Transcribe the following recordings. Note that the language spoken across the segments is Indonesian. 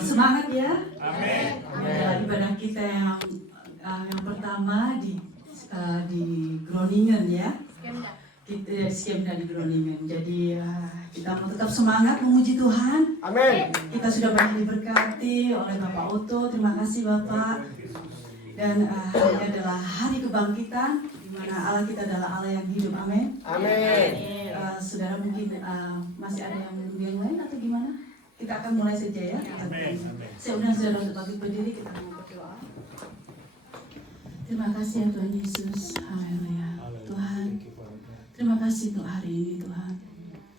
Semangat ya. Amin. Ibadah kita yang pertama di Groningen ya. Kita Skemda di Groningen. Jadi kita mau tetap semangat memuji Tuhan. Amin. Kita sudah banyak diberkati oleh Bapak Otto. Terima kasih Bapak. Dan hari ini adalah hari kebangkitan, di mana Allah kita adalah Allah yang hidup. Amin. Amin. Saudara mungkin masih ada yang lain atau gimana? Kita akan mulai saja ya. Amin. Saya undang saudara untuk bangkit berdiri, kita mau berdoa. Terima kasih ya Tuhan Yesus. Haleluya. Tuhan, terima kasih untuk hari ini Tuhan.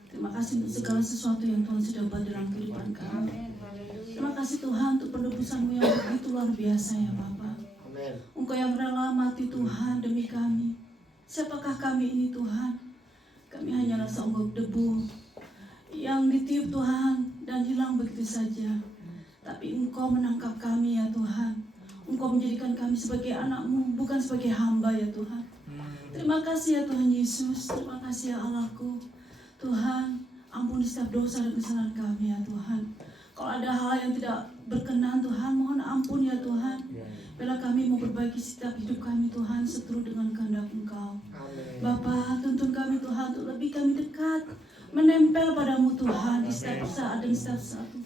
Terima kasih untuk segala sesuatu yang Tuhan sudah buat dalam kehidupan kami. Terima kasih Tuhan untuk penebusan-Mu yang begitu luar biasa ya Bapa. Engkau yang rela mati Tuhan demi kami. Siapakah kami ini Tuhan? Kami hanyalah seonggok debu yang ditiup Tuhan dan hilang begitu saja. Tapi Engkau menangkap kami ya Tuhan. Engkau menjadikan kami sebagai anak-Mu, bukan sebagai hamba ya Tuhan. Terima kasih ya Tuhan Yesus. Terima kasih ya Allahku. Tuhan, ampuni setiap dosa dan kesalahan kami ya Tuhan. Kalau ada hal yang tidak berkenan Tuhan, mohon ampun ya Tuhan. Bila kami mau perbaiki setiap hidup kami Tuhan, seturut dengan kehendak Engkau. Bapa, tuntun kami Tuhan untuk lebih kami dekat, menempel padamu Tuhan di setiap saat dan setiap satu.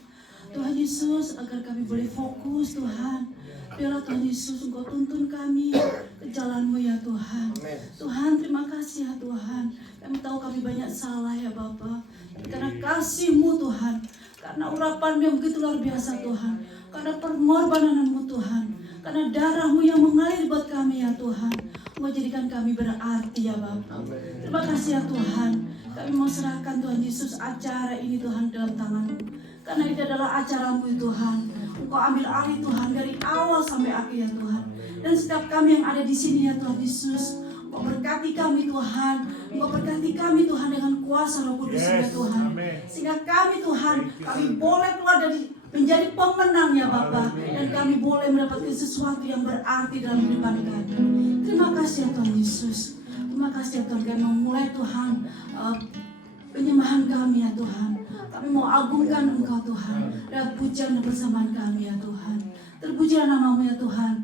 Tuhan Yesus, agar kami boleh fokus Tuhan. Biarlah Tuhan Yesus Engkau tuntun kami ke jalan-Mu ya Tuhan. Tuhan, terima kasih ya Tuhan. Kami tahu kami banyak salah ya Bapa. Karena kasih-Mu Tuhan, karena urapan-Mu yang begitu luar biasa Tuhan, karena pengorbanan-Mu Tuhan, karena darah-Mu yang mengalir buat kami ya Tuhan. Engkau jadikan kami berarti ya Bapa. Terima kasih ya Tuhan. Kami mau serahkan Tuhan Yesus acara ini Tuhan dalam tangan-Mu. Karena ini adalah acara-Mu Tuhan. Engkau ambil alih Tuhan dari awal sampai akhir ya Tuhan. Dan setiap kami yang ada di sini ya Tuhan Yesus, Engkau berkati kami Tuhan. Engkau berkati kami Tuhan dengan kuasa Roh Kudus ya Tuhan. Sehingga kami Tuhan, kami boleh keluar dari menjadi pemenang ya Bapa. Dan kami boleh mendapatkan sesuatu yang berarti dalam kehidupan kami. Terima kasih ya Tuhan Yesus. Terima kasih ya Tuhan, kami memulai Tuhan penyembahan kami ya Tuhan. Kami mau agungkan Engkau Tuhan. Dan pujian dan bersamaan kami ya Tuhan. Terpujilah nama-Mu ya Tuhan.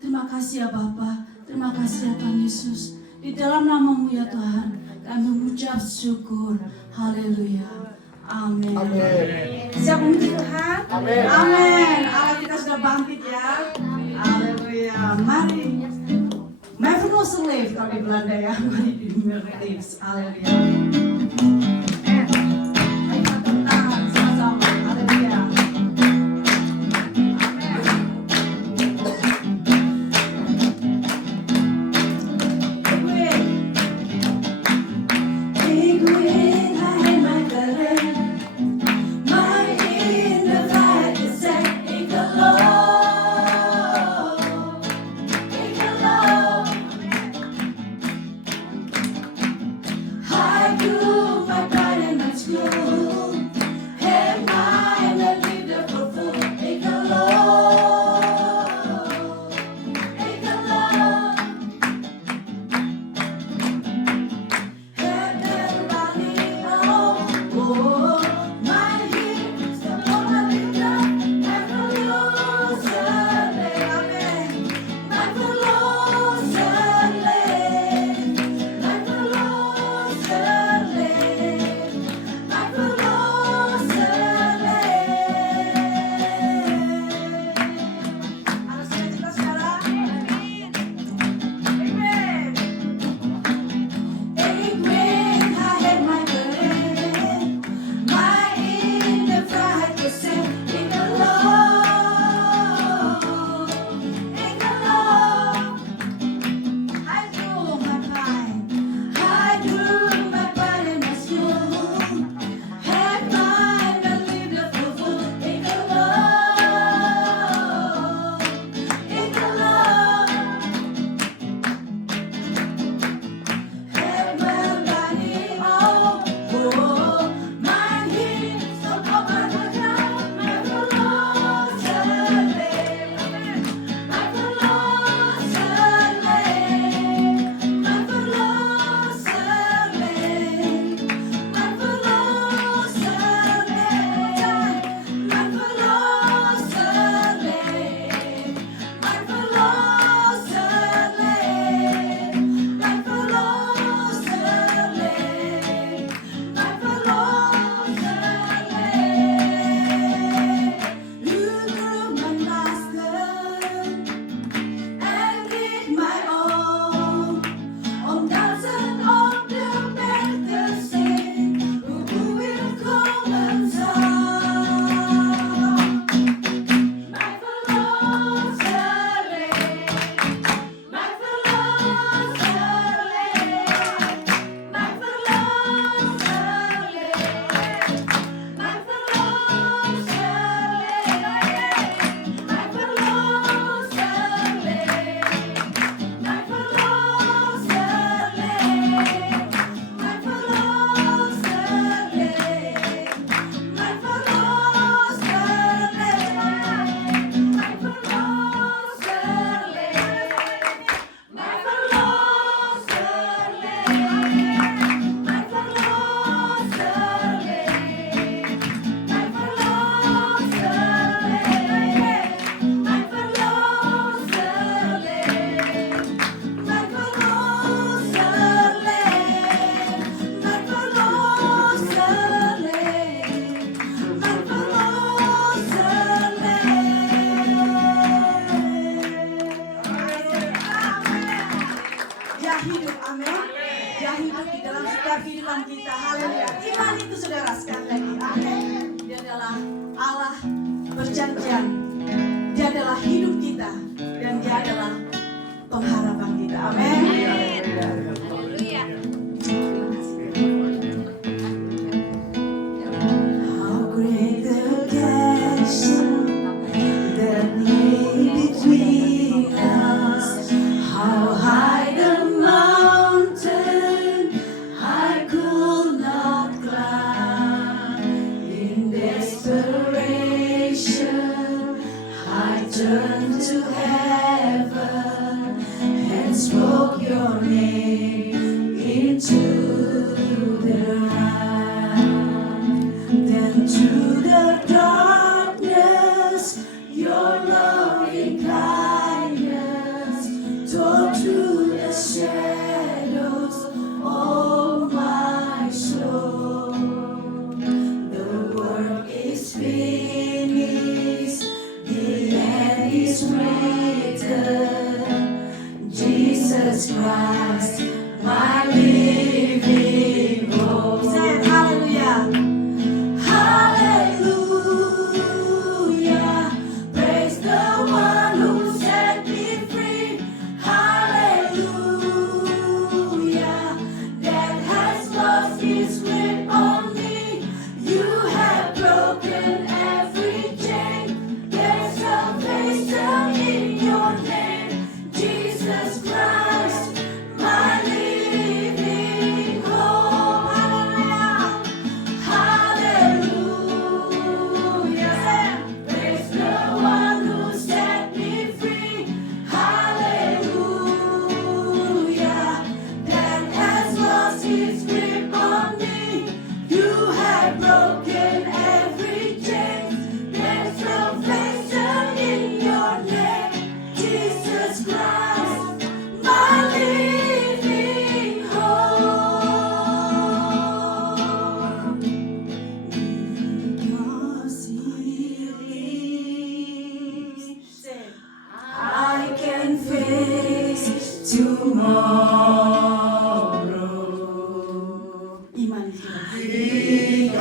Terima kasih ya Bapa. Terima kasih ya Tuhan Yesus. Di dalam nama-Mu ya Tuhan, kami mengucap syukur. Haleluya. Amin. Siap memuji Tuhan? Amin. Amin. Allah kita sudah bangkit ya. Haleluya. Mari. Mevrouw leeft kalau di Belanda ya. Mari di leaves. Haleluya. Ayo tepuk tangan sama-sama. Haleluya. I do.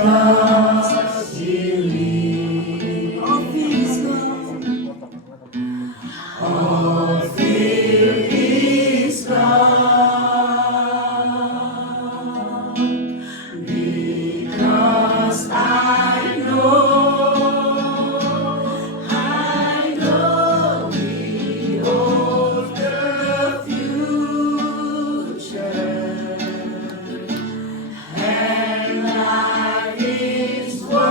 because you live. All things gone. All fear is gone. Because I know we hold the future. And life is worth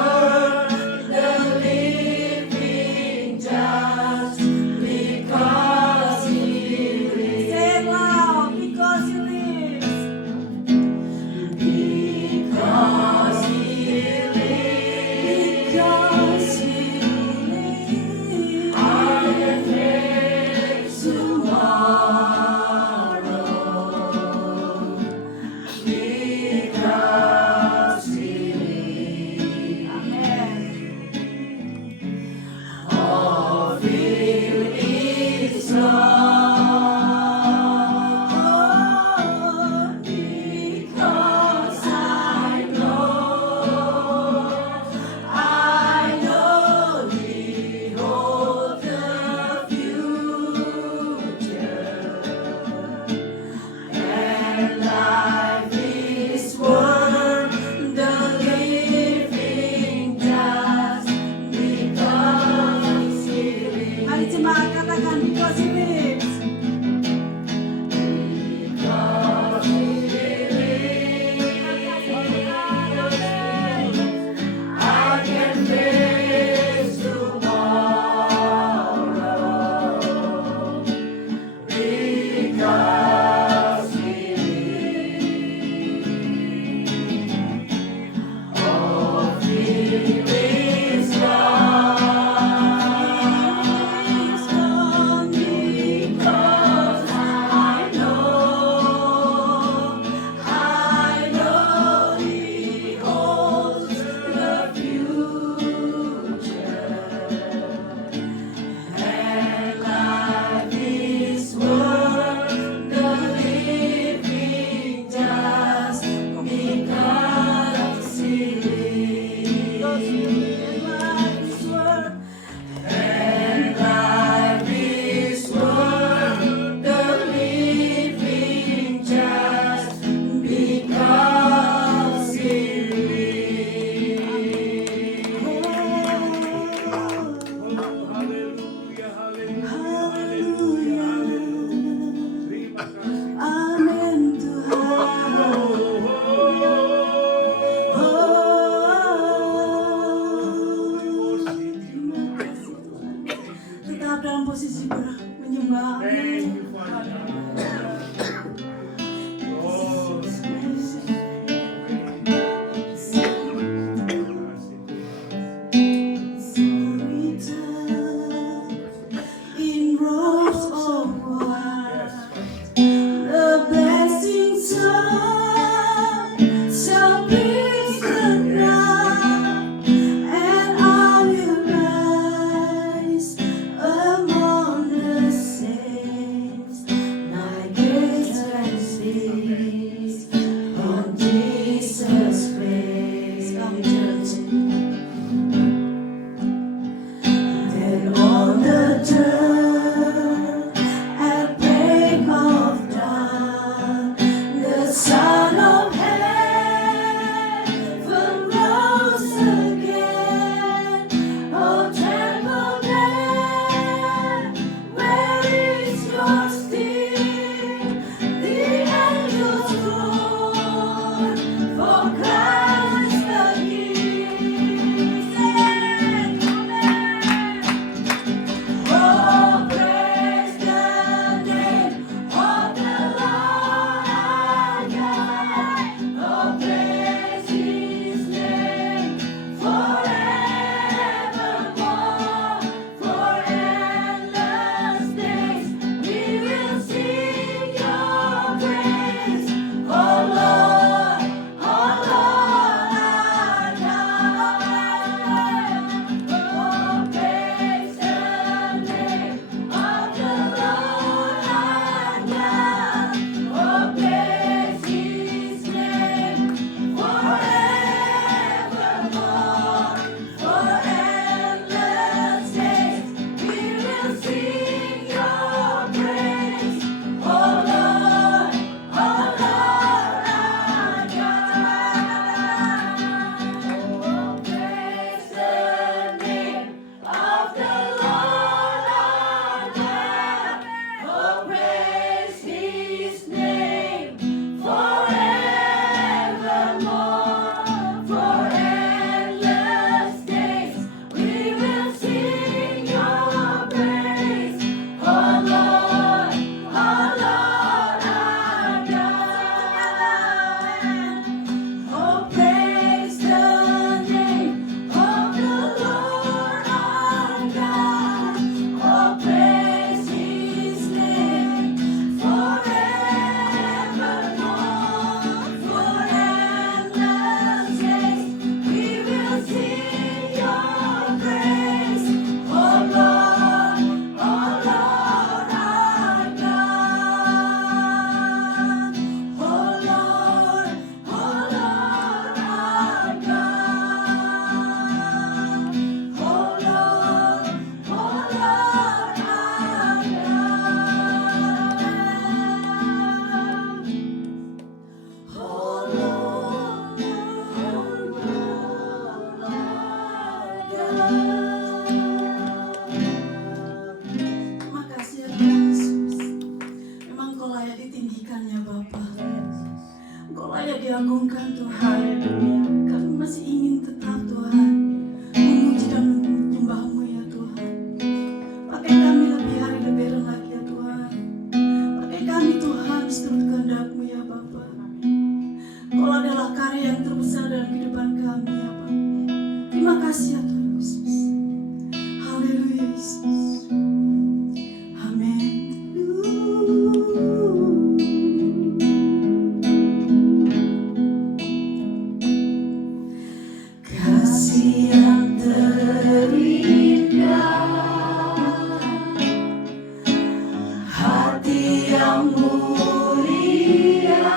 hati yang mulia,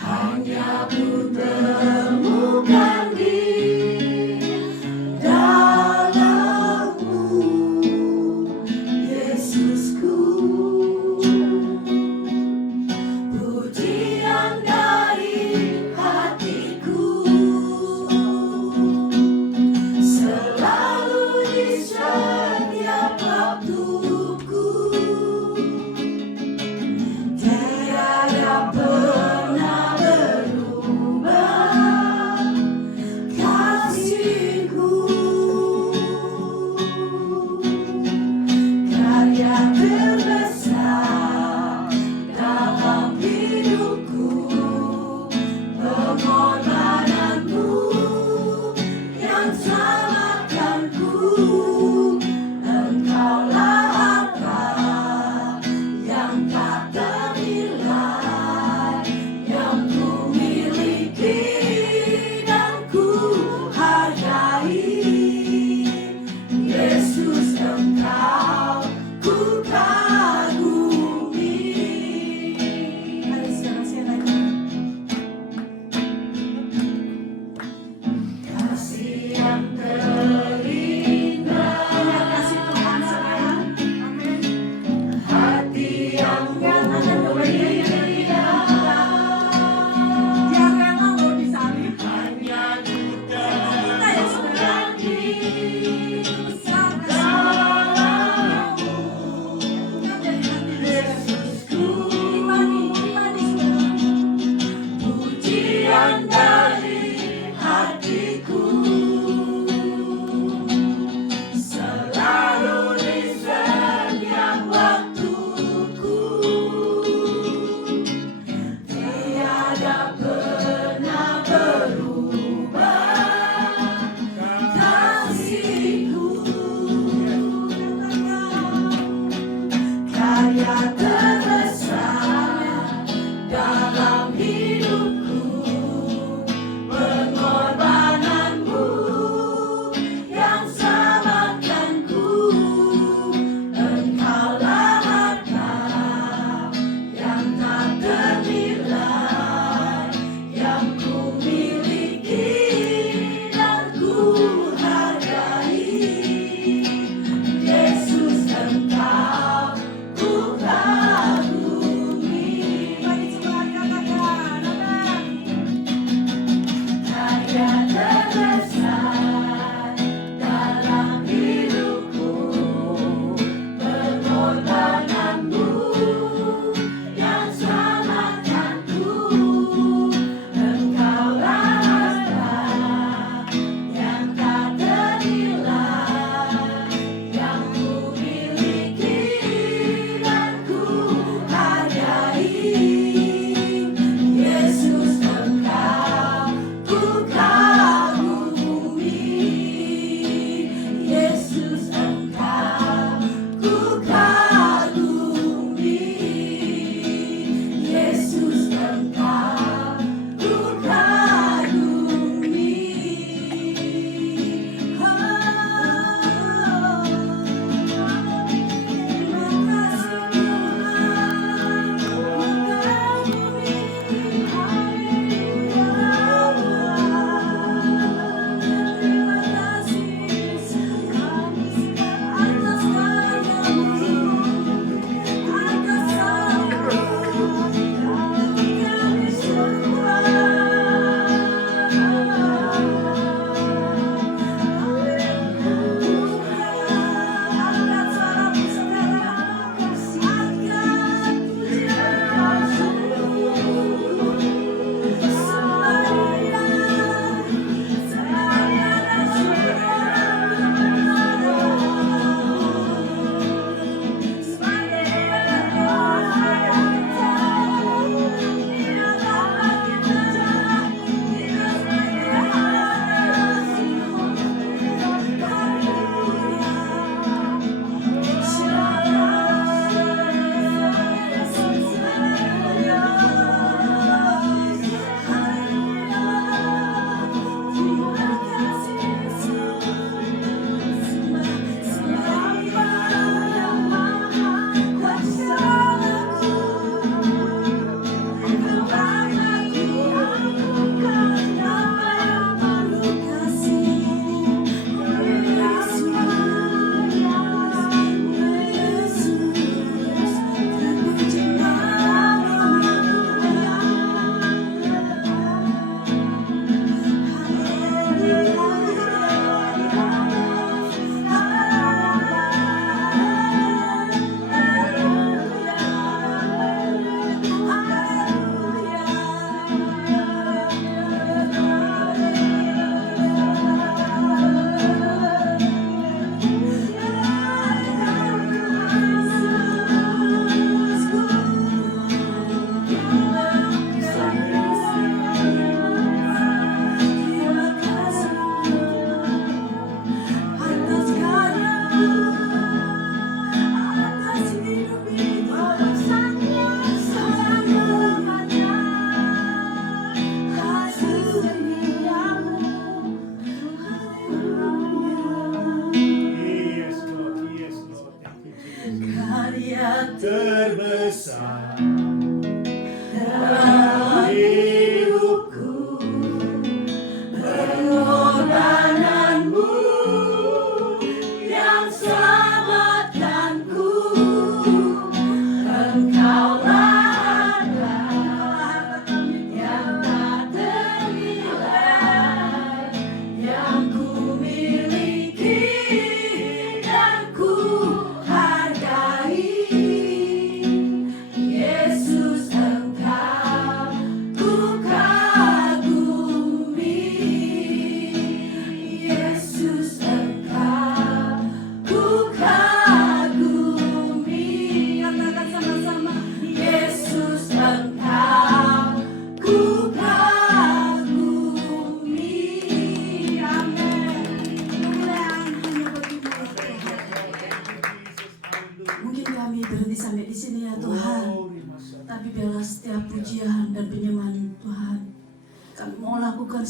hanya ku temukan di dalam-Mu, Yesusku. Pujian dari hatiku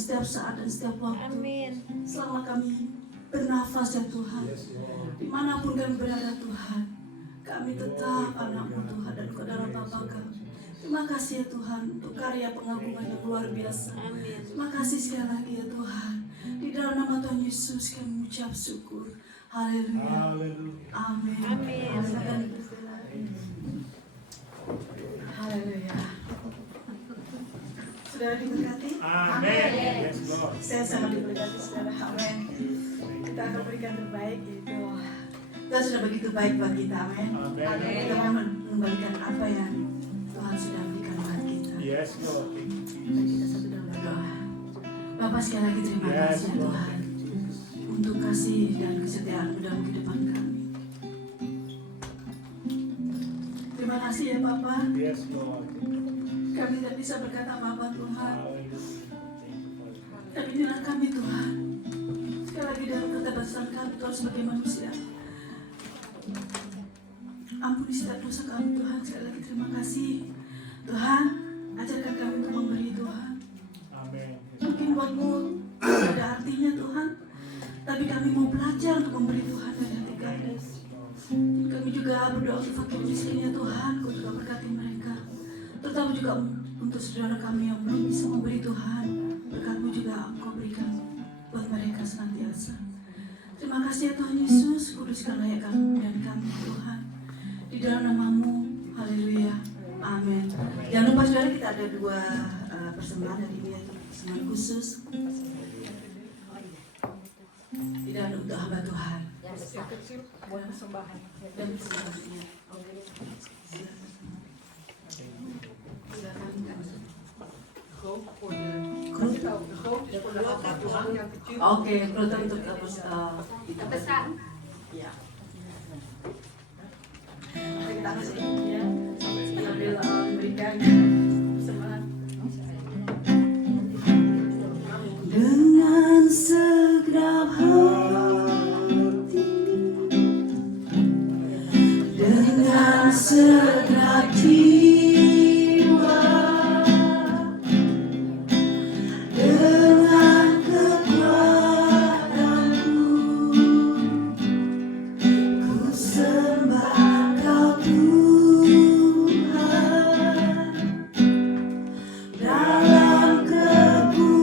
setiap saat dan setiap waktu. Amin. Selama kami bernafas ya Tuhan, dimanapun kami berada Tuhan, kami tetap anak-Mu Tuhan dan Engkau adalah Bapa kami. Terima kasih ya Tuhan untuk karya pengagungan yang luar biasa. Amin. Terima kasih sekali lagi ya Tuhan. Di dalam nama Tuhan Yesus kami mengucap syukur. Haleluya. Amin. Amin. Silakan. Haleluya. Saudara diberkati. Amin. Yes, Lord. Saya sangat diberkati saudara. Amin. Kita akan berikan terbaik yaitu Tuhan sudah begitu baik buat kita. Amin. Amin. Kita mau mengembalikan apa yang Tuhan sudah berikan buat kita. Yes, Lord. Mari kita satu dalam berdoa. Bapak sekali lagi terima Yes, kasih ya Lord. Tuhan untuk kasih dan kesetiaan-Mu dalam kehidupan kami. Terima kasih ya Bapak. Yes, Lord. Kami tidak bisa berkata apa-apa Tuhan. Hallelujah. Tapi inilah kami Tuhan. Sekali lagi dalam keterbatasan kami Tuhan sebagai manusia. Ampuni setiap dosa kami Tuhan. Sekali lagi terima kasih Tuhan. Ajarkan kami untuk memberi Tuhan. Amin. Mungkin buat-Mu tidak ada artinya Tuhan. Tapi kami mau belajar untuk memberi Tuhan dari hati kami. Kami juga berdoa untuk fakir miskin ya Tuhan. Kau juga berkati mereka. Terutama juga untuk saudara kami yang belum bisa memberi Tuhan. Berkat-Mu juga Engkau berikan buat mereka senantiasa. Terima kasih ya Tuhan Yesus. Kuduskan layak kami dan kami Tuhan. Di dalam nama-Mu. Haleluya. Amin. Jangan lupa saudara kita ada 2 persembahan hari ini yaitu persembahan khusus. Tidak ada untuk hamba Tuhan. Yang kecil buat persembahan. Dan persembahannya. Silakan. Oke, program untuk kita Besar. Ya. Kita akan sedikit ya. Sambil memberikan persembahan. Dengan segenap hati, dengan segenap jiwa, dengan kekuatanku, ku sembah Kau Tuhan. Dalam kekudusan-Mu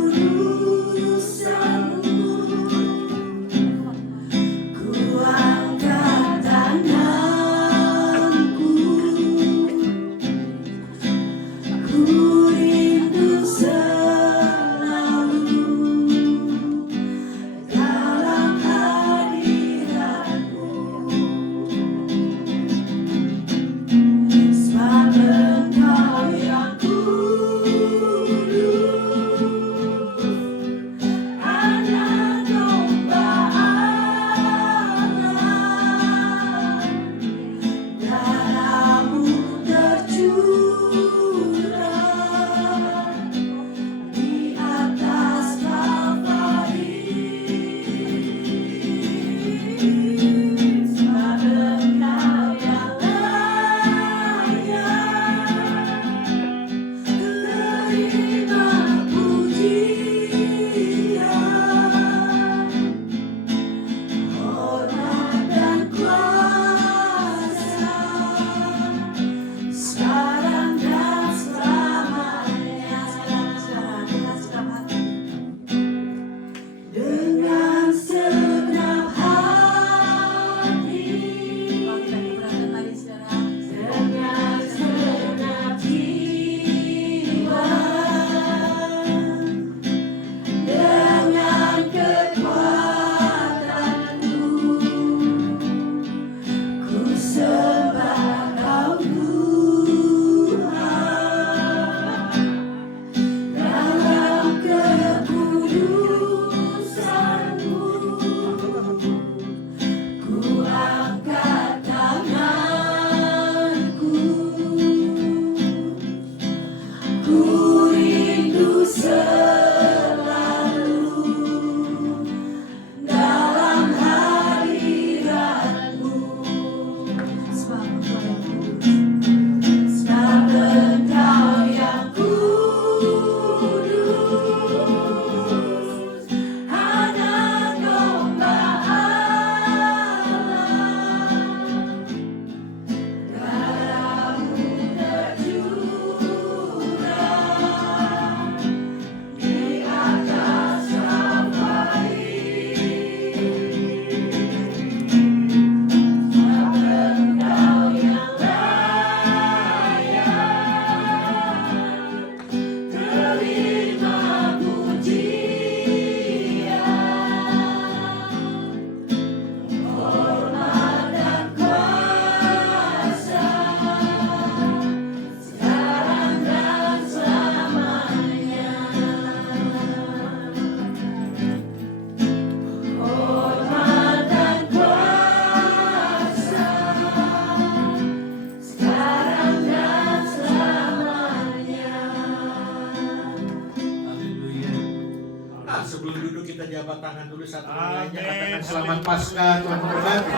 Sebelum duduk kita jabat tangan dulu satu lainnya. Amin. Katakan selamat Paskah, Tuhan memberkati.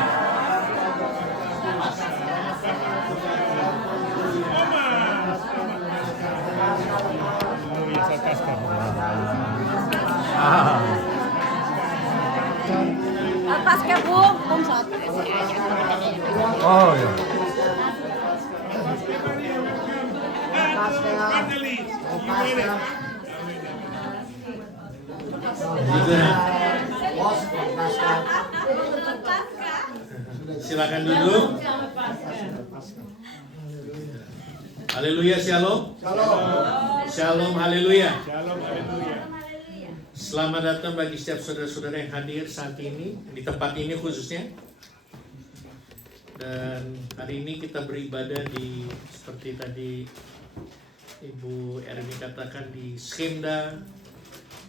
Pasca Bu, satu. Oh ya. Silakan duduk. Haleluya, shalom. Shalom, haleluya. Shalom, haleluya. Selamat datang bagi setiap saudara-saudara yang hadir saat ini di tempat ini khususnya. Dan hari ini kita beribadah di seperti tadi Ibu Ermi katakan di Skenda,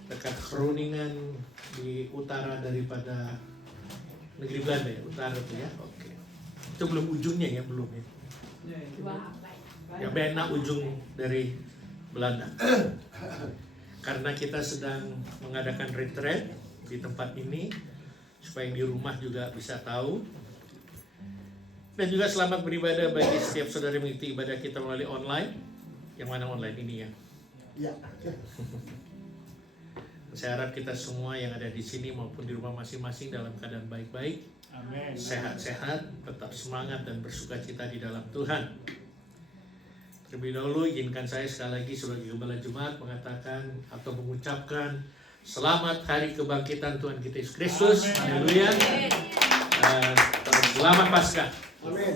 dekat Groningen, di utara daripada negeri Belanda ya, utara itu ya. Oke. Itu belum ujungnya ya, belum ya. Ya benar ujung dari Belanda. Karena kita sedang mengadakan retreat di tempat ini supaya di rumah juga bisa tahu. Dan juga selamat beribadah bagi setiap saudara yang mengikuti ibadah kita melalui online. Yang mana online ini ya? Ya. Saya harap kita semua yang ada di sini maupun di rumah masing-masing dalam keadaan baik-baik, Amin. sehat-sehat, tetap semangat dan bersukacita di dalam Tuhan. Terlebih dahulu izinkan saya sekali lagi sebagai Gembala Jemaat mengatakan atau mengucapkan selamat hari kebangkitan Tuhan kita Yesus Kristus. Haleluya. Selamat Paskah. Amin.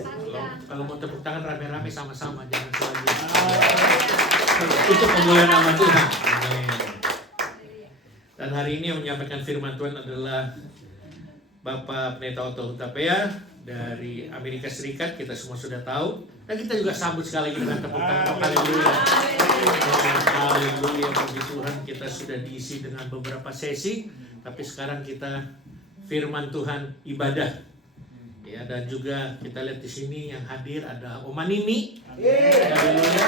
Kalau mau tepuk tangan rame-rame sama-sama, jangan selanjutnya. Untuk pemulihan nama Tuhan. Amin. Dan hari ini yang menyampaikan firman Tuhan adalah Bapak Pendeta Otto Hutapea dari Amerika Serikat. Kita semua sudah tahu. Dan kita juga sambut sekali lagi dengan tepuk tangan. Haleluya. Haleluya, puji Tuhan. Kita sudah diisi dengan beberapa sesi, tapi sekarang kita firman Tuhan ibadah. Ya, dan juga kita lihat di sini yang hadir ada Oma Nini. Haleluya.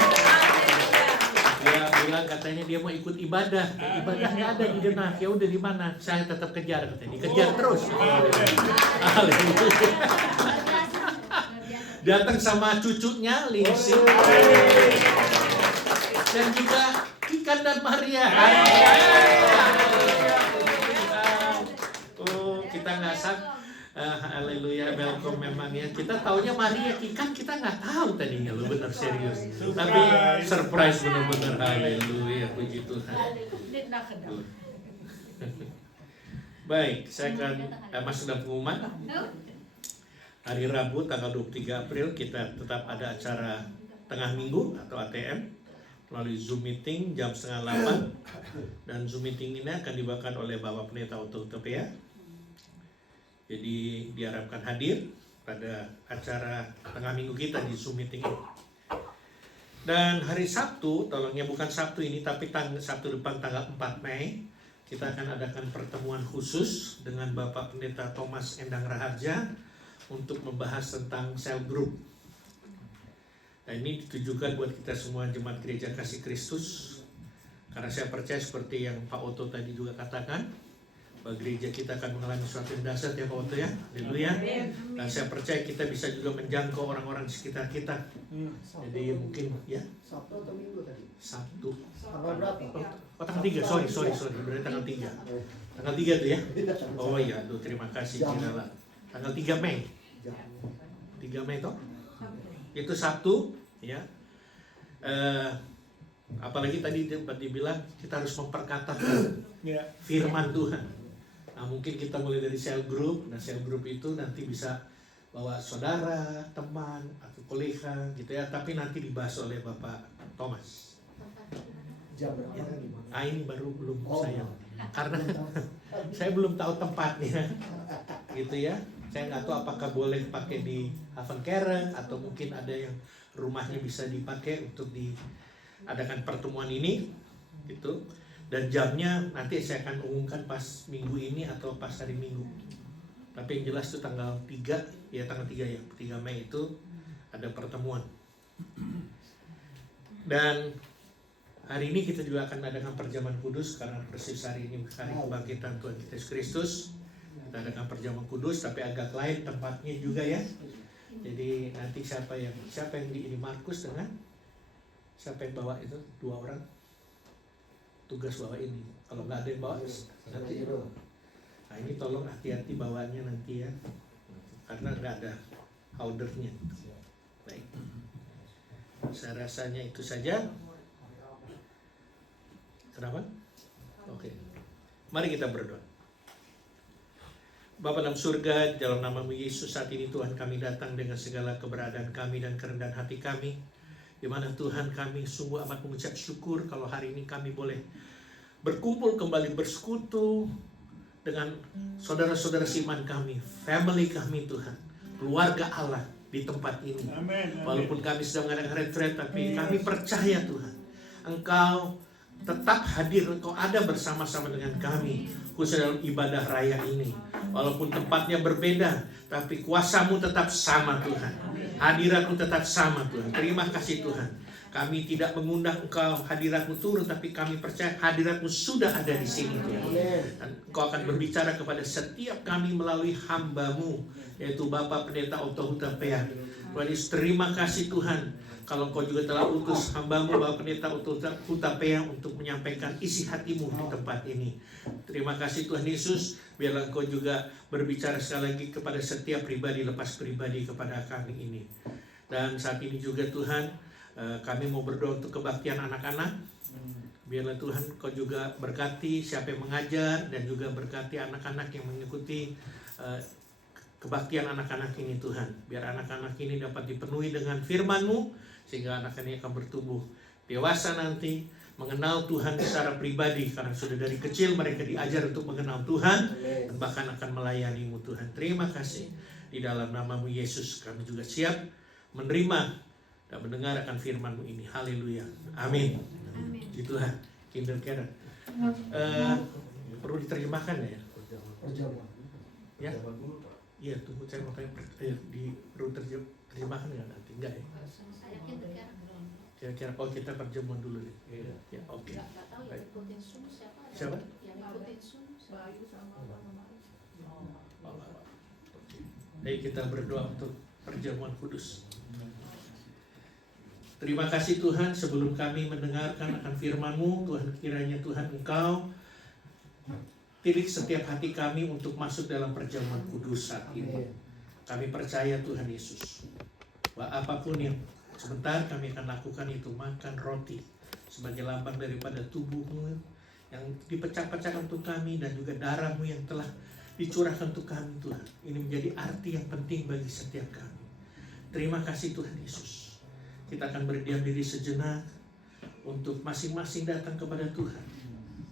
Dia bilang katanya dia mau ikut ibadah. Ibadah nggak ada di Denah. Ya udah di mana? Saya tetap kejar katanya. Dikejar terus. Haleluya. Datang sama cucunya Lindsay. Dan juga Kikan dan Maria. Oh, kita nggak sangka. Haleluya, welcome memang ya. Kita taunya Maria Kikan, kita nggak tahu tadinya lo, benar serius. Tapi surprise benar-benar. Haleluya, puji Tuhan. Baik, saya akan masuk dalam pengumuman. Hari Rabu tanggal 23 April kita tetap ada acara tengah minggu atau ATM melalui Zoom meeting jam 7:30. Dan Zoom meeting ini akan dibawakan oleh Bapak Pendeta Otto Hutapea. Jadi diharapkan hadir pada acara tengah minggu kita di Zoom meeting ini. Dan hari Sabtu, tolongnya bukan Sabtu ini tapi Sabtu depan tanggal 4 Mei, kita akan adakan pertemuan khusus dengan Bapak Pendeta Thomas Endang Raharja untuk membahas tentang cell group. Nah, ini ditujukan buat kita semua jemaat Gereja Kasih Kristus. Karena saya percaya seperti yang Pak Otto tadi juga katakan, bahwa gereja kita akan mengalami sesuatu yang dahsyat ya Pak Otto ya. Haleluya. Dan saya percaya kita bisa juga menjangkau orang-orang di sekitar kita. Jadi mungkin ya Sabtu atau Minggu tadi? Sabtu. Tanggal berapa? Oh tanggal 3, sorry. Berarti tanggal 3. Tanggal 3 tuh ya? Oh iya, tuh terima kasih Cirala. Tanggal 3 Mei. 3 Mei toh? Itu Sabtu ya. Apalagi tadi dibilang kita harus memperkatakan firman Tuhan. Nah mungkin kita mulai dari cell group. Nah cell group itu nanti bisa bawa saudara, teman, atau kolega gitu ya. Tapi nanti dibahas oleh Bapak Thomas. Jam berapa Ya. lagi? Ini baru belum Oh. saya. Karena saya belum tahu tempatnya. Gitu ya. Saya nggak tahu apakah boleh pakai di Havenkeren atau mungkin ada yang rumahnya bisa dipakai untuk diadakan pertemuan ini gitu. Dan jamnya nanti saya akan umumkan pas minggu ini atau pas hari Minggu. Tapi yang jelas itu tanggal 3 ya, tanggal 3 ya, 3 Mei itu ada pertemuan. Dan Hari ini kita juga akan adakan perjamuan kudus karena persis hari ini hari kebangkitan Tuhan kita Yesus Kristus. Kita adakan perjamuan kudus tapi agak lain tempatnya juga ya. Jadi nanti siapa yang di ini Markus dengan siapa yang bawa itu 2 orang tugas bawa ini. Kalau nggak ada yang bawa nanti. Nah ini tolong hati-hati bawanya nanti ya, karena nggak ada holdernya. Baik. Saya rasanya itu saja. Kenapa? Oke. Mari kita berdoa. Bapa dalam surga, dalam nama-Mu Yesus, saat ini Tuhan kami datang dengan segala keberadaan kami dan kerendahan hati kami, di mana Tuhan kami sungguh amat mengucap syukur kalau hari ini kami boleh berkumpul kembali bersekutu dengan saudara-saudara seiman kami, family kami Tuhan, keluarga Allah di tempat ini. Amin. Walaupun kami sedang mengadakan retreat, tapi kami percaya Tuhan, Engkau tetap hadir, Engkau ada bersama-sama dengan kami, khusus dalam ibadah raya ini. Walaupun tempatnya berbeda, tapi kuasa-Mu tetap sama Tuhan. Hadirat-Mu tetap sama Tuhan. Terima kasih Tuhan. Kami tidak mengundang Engkau hadirat-Mu turun, tapi kami percaya hadirat-Mu sudah ada di sini Tuhan. Dan Engkau akan berbicara kepada setiap kami melalui hamba-Mu, yaitu Bapak Pendeta Otto Hutapea. Tuhan Yesus, terima kasih Tuhan. Kalau Engkau juga telah utus hamba-Mu Bapak Pendeta Otto Hutapea untuk menyampaikan isi hati-Mu di tempat ini. Terima kasih Tuhan Yesus. Biarlah Engkau juga berbicara sekali lagi kepada setiap pribadi, lepas pribadi kepada kami ini. Dan saat ini juga Tuhan, kami mau berdoa untuk kebaktian anak-anak. Biarlah Tuhan Kau juga berkati siapa yang mengajar, dan juga berkati anak-anak yang mengikuti kebaktian anak-anak ini Tuhan. Biar anak-anak ini dapat dipenuhi dengan firman-Mu, sehingga anak-anak ini akan bertumbuh dewasa nanti, mengenal Tuhan secara pribadi, karena sudah dari kecil mereka diajar untuk mengenal Tuhan, dan bahkan akan melayani-Mu Tuhan. Terima kasih. Di dalam nama-Mu Yesus kami juga siap menerima dan mendengar akan firman-Mu ini. Haleluya. Amin. Puji Tuhan. Kindergarten. Perlu diterjemahkan ya? Ya. Iya, tunggu saya mau tanya perlu terjemahkan nggak nanti? Enggak ya? Kira-kira kalau kita perjamuan dulu deh. Ya, oke. Baik. Siapa? Baik, kita berdoa untuk perjamuan kudus. Terima kasih Tuhan, sebelum kami mendengarkan akan firman-Mu, Tuhan kiranya Tuhan Engkau tilik setiap hati kami untuk masuk dalam perjamuan kudus saat ini. Kami percaya Tuhan Yesus, bahwa apapun yang sebentar kami akan lakukan itu makan roti sebagai lambang daripada tubuh-Mu yang dipecah-pecahkan untuk kami, dan juga darah-Mu yang telah dicurahkan untuk kami Tuhan. Ini menjadi arti yang penting bagi setiap kami. Terima kasih Tuhan Yesus. Kita akan berdiam diri sejenak untuk masing-masing datang kepada Tuhan,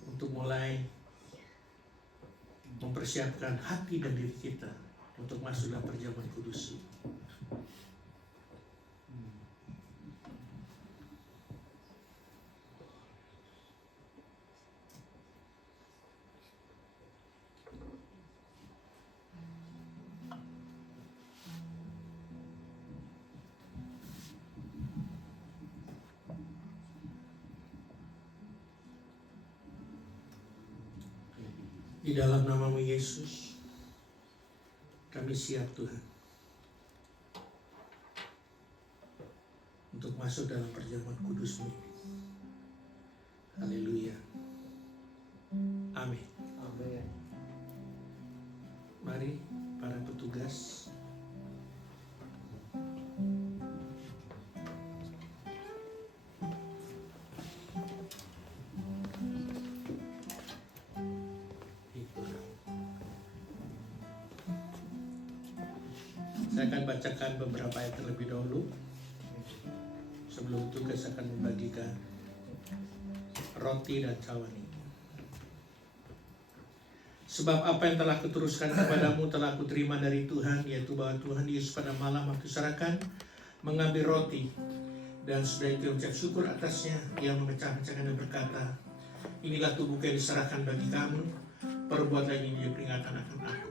untuk mulai mempersiapkan hati dan diri kita untuk masuk dalam perjamuan kudus. Di dalam nama-Mu Yesus, kami siap Tuhan untuk masuk dalam perjamuan kudus-Mu. Haleluya. Amin. Mari para petugas. Saya akan bacakan beberapa ayat terlebih dahulu. Sebelum itu saya akan membagikan roti dan cawan ini. Sebab apa yang telah kuteruskan kepadamu telah kuterima dari Tuhan, yaitu bahwa Tuhan Yesus pada malam waktu serahkan mengambil roti, dan sudah itu mengucap syukur atasnya, ia memecah-mecahkan dan berkata, inilah tubuhku yang diserahkan bagi kamu, perbuatlah ini menjadi peringatan akan aku.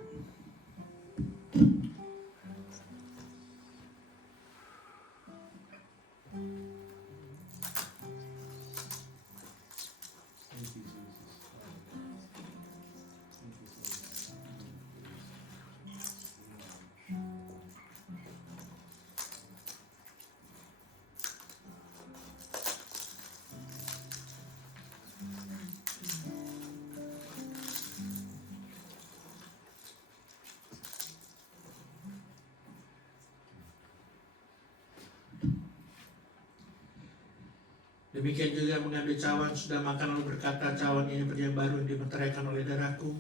Demikian juga mengambil cawan, sudah makan lalu berkata, cawan ini perjanjian baru yang dimeteraikan oleh darahku.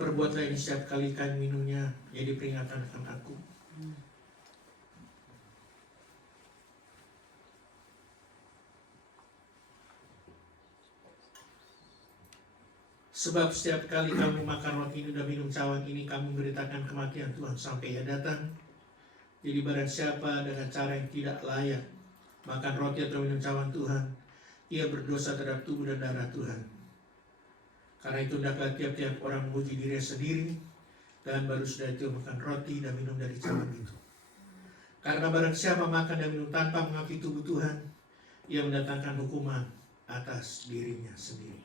Perbuatlah ini setiap kali kalian minumnya, jadi peringatan akan aku. Sebab setiap kali kamu makan roti ini dan minum cawan ini, kamu memberitakan kematian Tuhan sampai Ia datang. Jadi barang siapa dengan cara yang tidak layak makan roti atau minum cawan Tuhan, ia berdosa terhadap tubuh dan darah Tuhan. Karena itu hendaklah tiap-tiap orang memuji dirinya sendiri, dan baru sudah itu makan roti dan minum dari cawan itu. Karena barang siapa makan dan minum tanpa mengakui tubuh Tuhan, ia mendatangkan hukuman atas dirinya sendiri.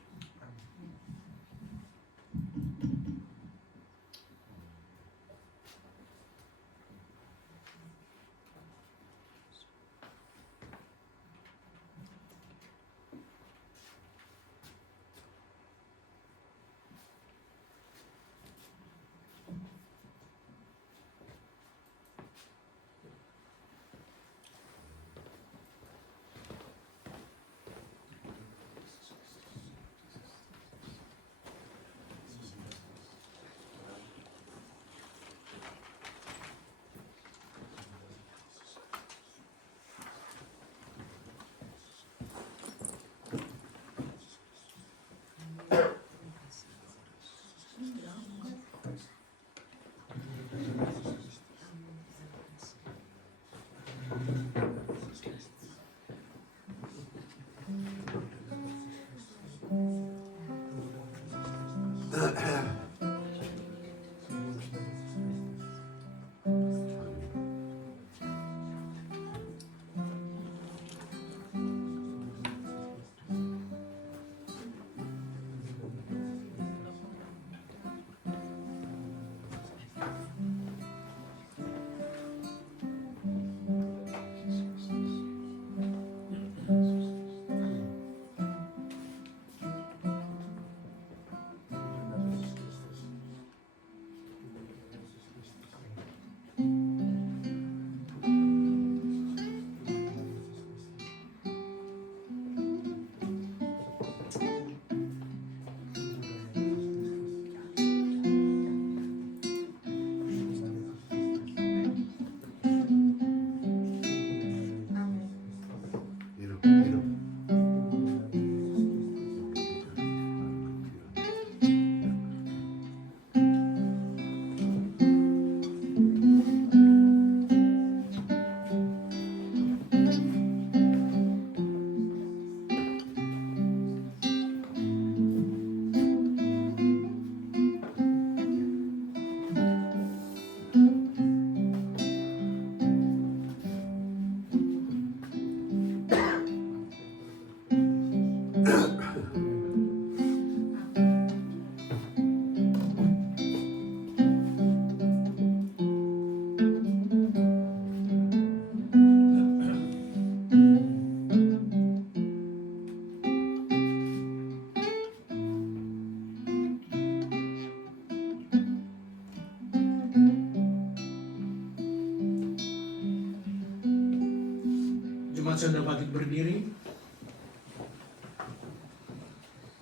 Sudah bangkit berdiri.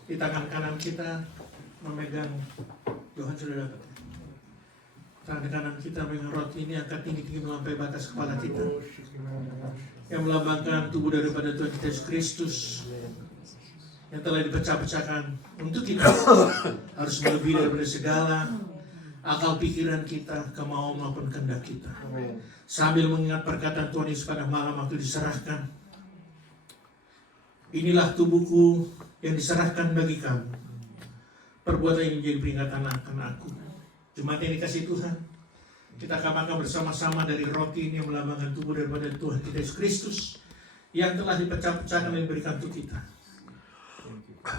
Di tangan kanan kita memegang, Tuhan sudah dapat. Tangan kanan kita memegang roti ini, angkat tinggi-tinggi melampaui batas kepala kita, yang melambangkan tubuh daripada Tuhan kita Yesus Kristus yang telah dipecah-pecahkan untuk kita. Harus melebihi daripada segala akal pikiran kita, kemauan maupun kehendak kita. Sambil mengingat perkataan Tuhan Yesus pada malam waktu diserahkan, inilah tubuhku yang diserahkan bagi kamu. Perbuatan ini menjadi peringatan akan aku. Jemaat yang dikasihi Tuhan, kita akan makan bersama-sama dari roti ini yang melambangkan tubuh daripada Tuhan kita Yesus Kristus yang telah dipecah-pecahkan dan diberikan untuk kita,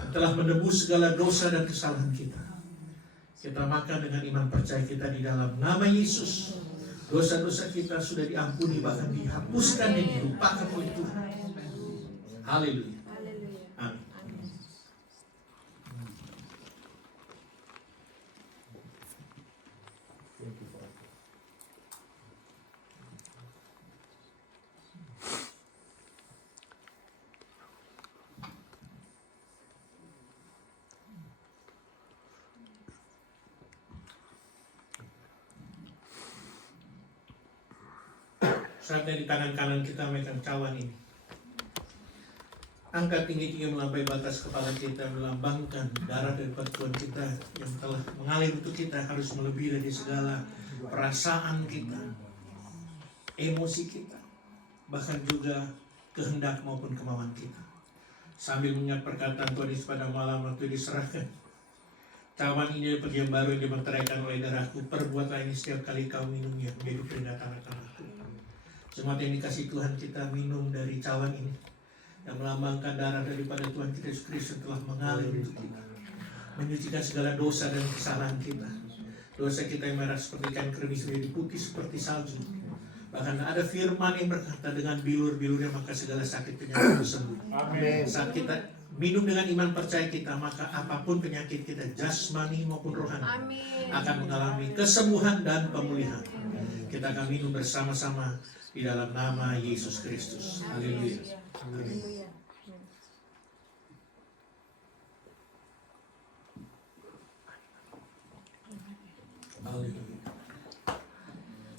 telah menebus segala dosa dan kesalahan kita. Kita makan dengan iman percaya kita di dalam nama Yesus. Dosa-dosa kita sudah diampuni, bahkan dihapuskan dan dilupakan oleh Tuhan. Haleluya. Amin. Saatnya di tangan kanan kita megang cawan ini. Angkat tinggi-tinggi melampaui batas kepala kita, melambangkan darah daripada Tuhan kita yang telah mengalir untuk kita, harus melebihi dari segala perasaan kita, emosi kita, bahkan juga kehendak maupun kemauan kita. Sambil mengingat perkataan Tuhan Yesus pada malam waktu diserahkan, cawan ini adalah perjanjian baru yang dimeteraikan oleh darahku. Perbuatlah ini setiap kali kau minumnya, menjadi peringatan akan aku. Semua yang dikasih Tuhan, kita minum dari cawan ini yang melambangkan darah daripada Tuhan kita Yesus Kristus telah mengalir untuk kita, menyucikan segala dosa dan kesalahan kita. Dosa kita yang merah seperti kain keris menjadi putih seperti salju. Bahkan ada firman yang berkata, dengan bilur-bilurnya maka segala sakit penyakit sembuh. Amin. Saat kita minum dengan iman percaya kita, maka apapun penyakit kita, jasmani maupun rohani, akan mengalami kesembuhan dan pemulihan. Kita akan minum bersama-sama di dalam nama Yesus Kristus. Haleluya. Amin. Haleluya.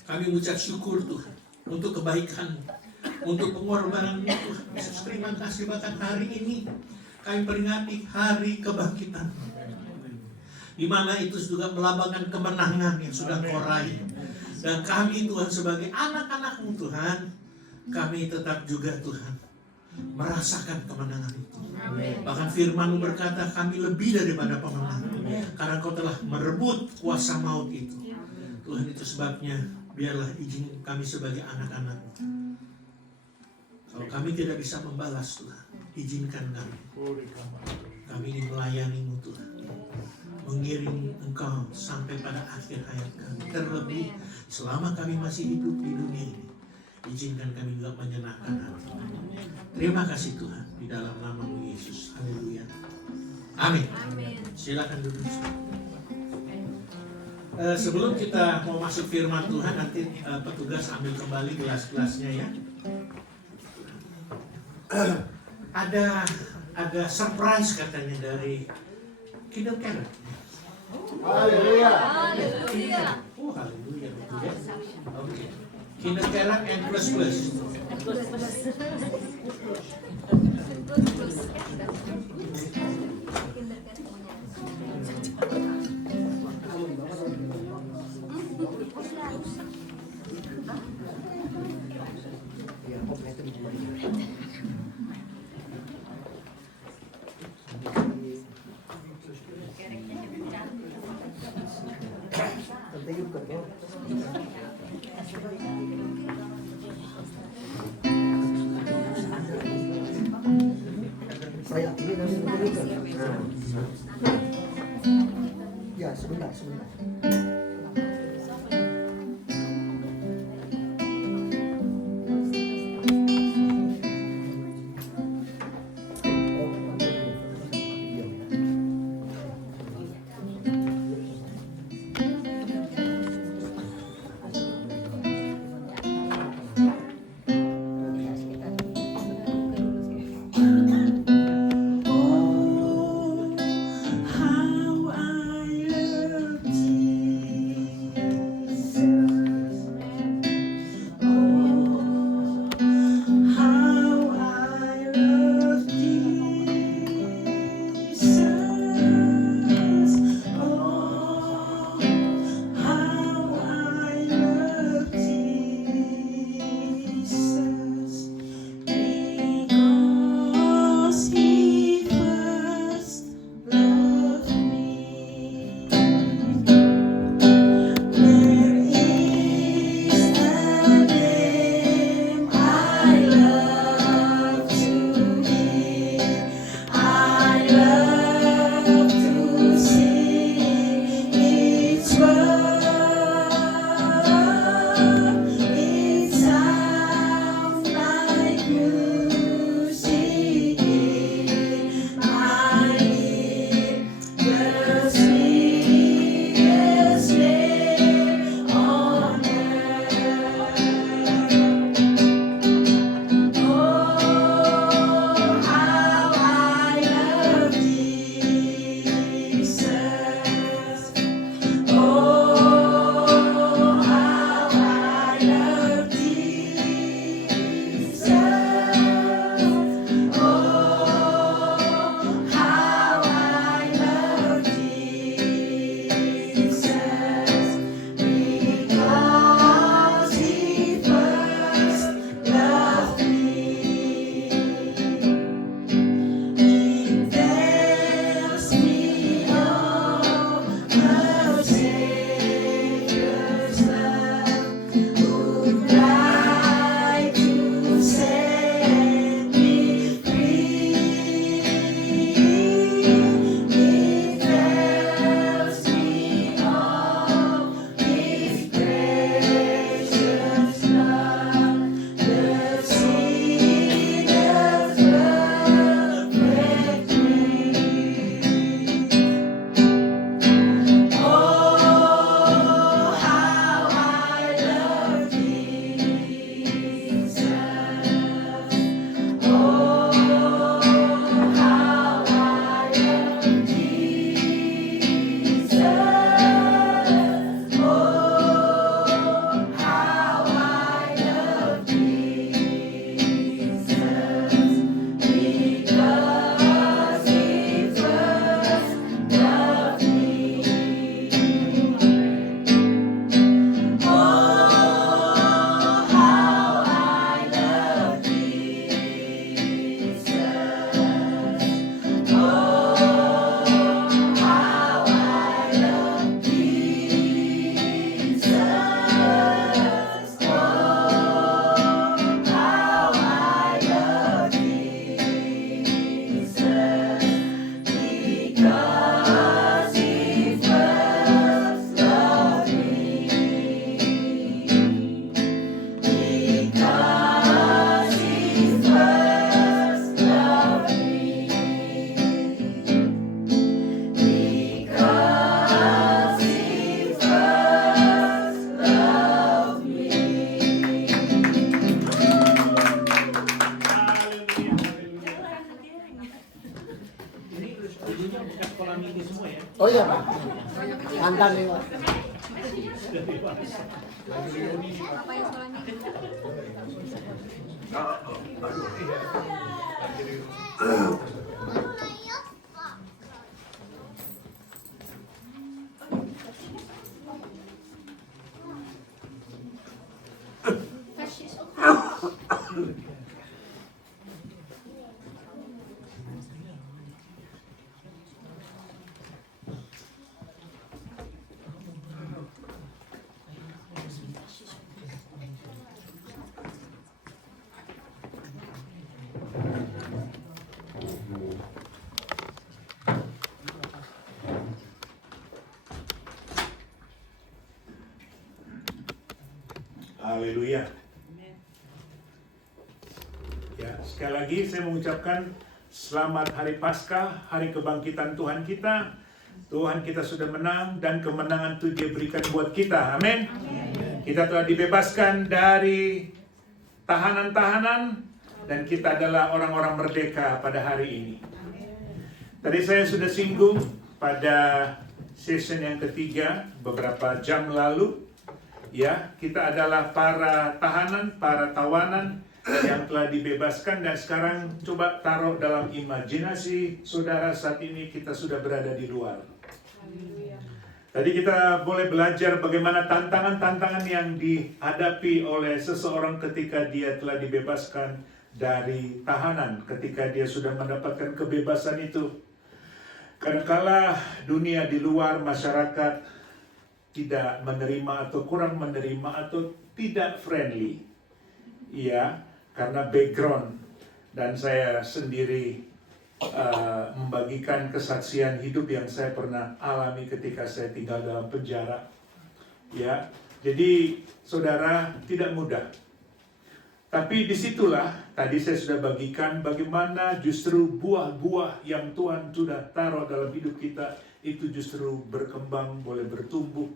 Kami mengucap syukur Tuhan untuk kebaikan, untuk pengorbanan Tuhan. Yesus, terima kasih bahkan hari ini kami peringati hari kebangkitan, di mana itu juga melambangkan kemenangan yang sudah Kau raih. Dan kami Tuhan sebagai anak-anak-Mu Tuhan, kami tetap juga Tuhan merasakan kemenangan itu. Bahkan firman-Mu berkata kami lebih daripada pemenang, karena Kau telah merebut kuasa maut itu. Tuhan, itu sebabnya biarlah izin kami sebagai anak-anak. Kalau kami tidak bisa membalas Tuhan, izinkan kami. Kami ingin melayani-Mu Tuhan, mengiring Engkau sampai pada akhir hayat kami. Terlebih selama kami masih hidup di dunia ini, izinkan kami juga menyenangkan hati. Terima kasih Tuhan, di dalam nama-Mu Yesus. Haleluya. Amin. Silakan duduk. Sebelum kita mau masuk firman Tuhan, nanti petugas ambil kembali gelas-gelasnya ya. Ada surprise katanya dari Kingdom Carrot. Haleluya. Oh, haleluya, betul ya. Oke. Kingdom Carrot and plus plus. Ya, kok itu dijual. Tante yuk kan, Bro. Saya ini nanti dulu kan. Ya, sebentar. How I love thee. Tantang nih, Pak. Apa yang sekolahnya? Haleluya. Ya, sekali lagi saya mengucapkan selamat hari Paskah, hari kebangkitan Tuhan kita. Tuhan kita sudah menang dan kemenangan itu Dia berikan buat kita. Amin. Kita telah dibebaskan dari tahanan-tahanan dan kita adalah orang-orang merdeka pada hari ini. Tadi saya sudah singgung pada session yang ketiga beberapa jam lalu. Ya, kita adalah para tahanan, para tawanan yang telah dibebaskan dan sekarang coba taruh dalam imajinasi saudara saat ini kita sudah berada di luar. Tadi kita boleh belajar bagaimana tantangan-tantangan yang dihadapi oleh seseorang ketika dia telah dibebaskan dari tahanan, ketika dia sudah mendapatkan kebebasan itu. Kadangkala dunia di luar, masyarakat tidak menerima atau kurang menerima atau tidak friendly, ya, karena background. Dan saya sendiri membagikan kesaksian hidup yang saya pernah alami ketika saya tinggal dalam penjara, ya. Jadi saudara, tidak mudah. Tapi disitulah tadi saya sudah bagikan bagaimana justru buah-buah yang Tuhan sudah taruh dalam hidup kita itu justru berkembang, boleh bertumbuh.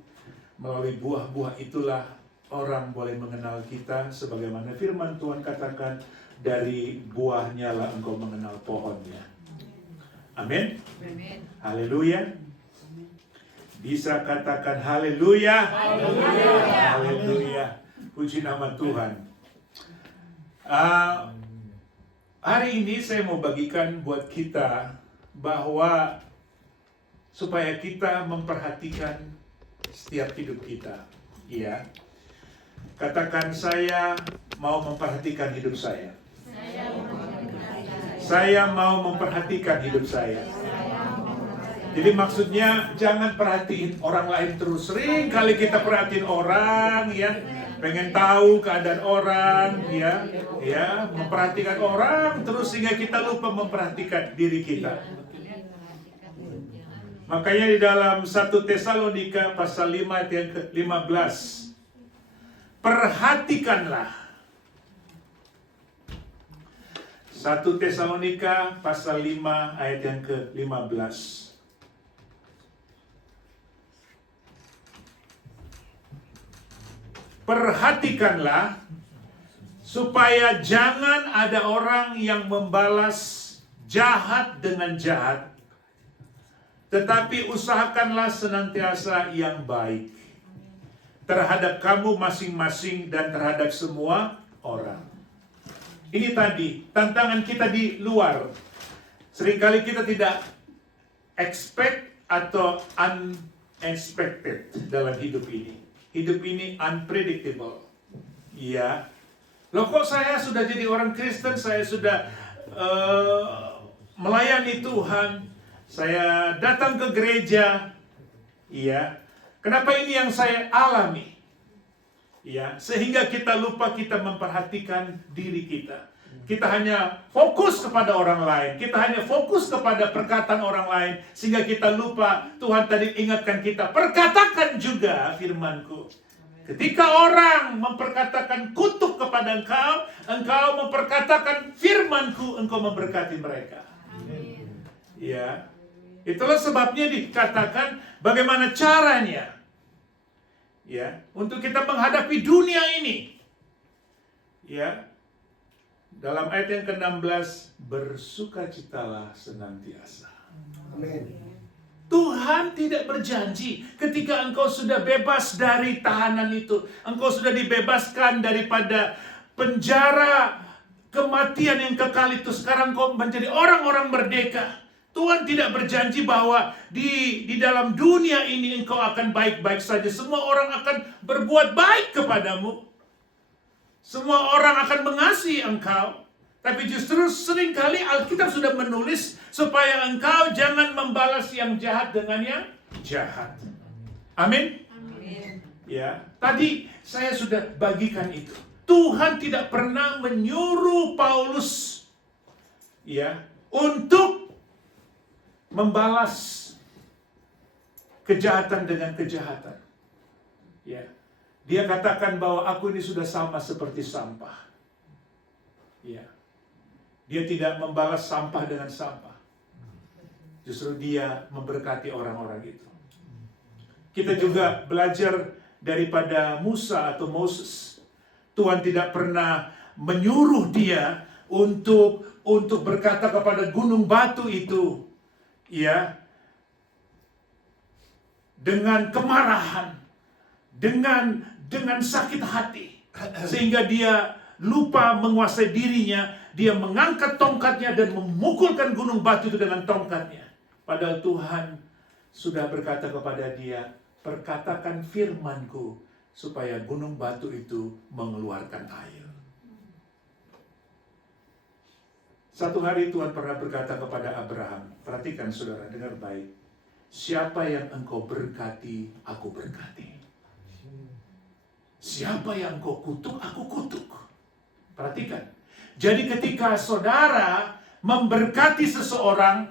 Melalui buah-buah itulah orang boleh mengenal kita, sebagaimana firman Tuhan katakan, dari buahnya lah engkau mengenal pohonnya. Amin. Haleluya. Bisa katakan haleluya. Haleluya. Puji nama Tuhan. Hari ini saya mau bagikan buat kita bahwa supaya kita memperhatikan setiap hidup kita, ya. Katakan, saya mau memperhatikan hidup saya. Saya mau memperhatikan hidup saya. Jadi maksudnya jangan perhatiin orang lain terus. Sering kali kita perhatiin orang, ya, pengen tahu keadaan orang, ya, memperhatikan orang terus sehingga kita lupa memperhatikan diri kita. Makanya di dalam 1 Tesalonika pasal 5 ayat yang ke-15, perhatikanlah. 1 Tesalonika pasal 5 ayat yang ke-15. Perhatikanlah supaya jangan ada orang yang membalas jahat dengan jahat, tetapi usahakanlah senantiasa yang baik terhadap kamu masing-masing dan terhadap semua orang. Ini tadi tantangan kita di luar. Seringkali kita tidak expect atau unexpected dalam hidup ini. Hidup ini unpredictable. Ya. Loh, kok saya sudah jadi orang Kristen, saya sudah melayani Tuhan, saya datang ke gereja, iya. Kenapa ini yang saya alami? Ya, sehingga kita lupa kita memperhatikan diri kita. Kita hanya fokus kepada orang lain, kita hanya fokus kepada perkataan orang lain, sehingga kita lupa Tuhan tadi ingatkan kita, perkatakan juga firman-Ku. Ketika orang memperkatakan kutuk kepada engkau, engkau memperkatakan firman-Ku, engkau memberkati mereka. Ya, itulah sebabnya dikatakan bagaimana caranya, ya, untuk kita menghadapi dunia ini. Ya, dalam ayat yang ke-16, bersukacitalah senantiasa. Amin. Tuhan tidak berjanji ketika engkau sudah bebas dari tahanan itu, engkau sudah dibebaskan daripada penjara kematian yang kekal itu, sekarang engkau menjadi orang-orang merdeka. Tuhan tidak berjanji bahwa di dalam dunia ini engkau akan baik-baik saja. Semua orang akan berbuat baik kepadamu. Semua orang akan mengasihi engkau. Tapi justru seringkali Alkitab sudah menulis supaya engkau jangan membalas yang jahat dengan yang jahat. Amin? Ya, tadi saya sudah bagikan itu. Tuhan tidak pernah menyuruh Paulus ya untuk membalas kejahatan dengan kejahatan. Ya. Dia katakan bahwa aku ini sudah sama seperti sampah. Ya. Dia tidak membalas sampah dengan sampah. Justru dia memberkati orang-orang itu. Kita juga belajar daripada Musa atau Moses. Tuhan tidak pernah menyuruh dia untuk berkata kepada gunung batu itu, ya, dengan kemarahan, dengan sakit hati, sehingga dia lupa menguasai dirinya. Dia mengangkat tongkatnya dan memukulkan gunung batu itu dengan tongkatnya. Padahal Tuhan sudah berkata kepada dia, perkatakan firman-Ku supaya gunung batu itu mengeluarkan air. Satu hari Tuhan pernah berkata kepada Abraham, perhatikan saudara, dengar baik. Siapa yang engkau berkati, aku berkati. Siapa yang engkau kutuk, aku kutuk. Perhatikan. Jadi ketika saudara memberkati seseorang,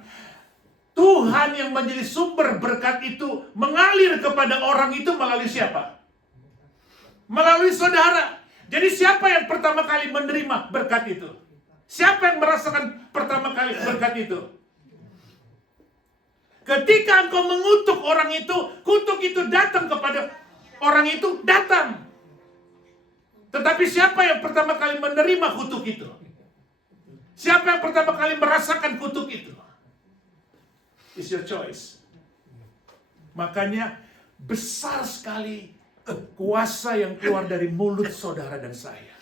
Tuhan yang menjadi sumber berkat itu mengalir kepada orang itu melalui siapa? Melalui saudara. Jadi siapa yang pertama kali menerima berkat itu? Siapa yang merasakan pertama kali berkat itu? Ketika engkau mengutuk orang itu, kutuk itu datang kepada orang itu, datang. Tetapi siapa yang pertama kali menerima kutuk itu? Siapa yang pertama kali merasakan kutuk itu? It's your choice. Makanya besar sekali kuasa yang keluar dari mulut saudara dan saya.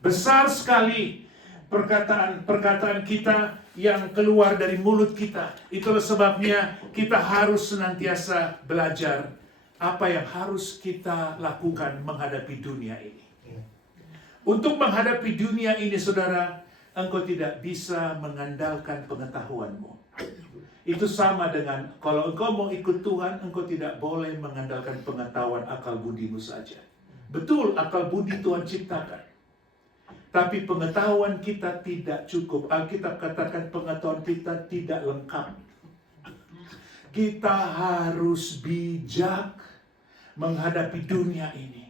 Besar sekali perkataan kita yang keluar dari mulut kita. Itulah sebabnya kita harus senantiasa belajar apa yang harus kita lakukan menghadapi dunia ini. Untuk menghadapi dunia ini, saudara, engkau tidak bisa mengandalkan pengetahuanmu. Itu sama dengan kalau engkau mau ikut Tuhan, engkau tidak boleh mengandalkan pengetahuan akal budimu saja. Betul, akal budi Tuhan ciptakan. Tapi pengetahuan kita tidak cukup. Alkitab katakan pengetahuan kita tidak lengkap. Kita harus bijak menghadapi dunia ini.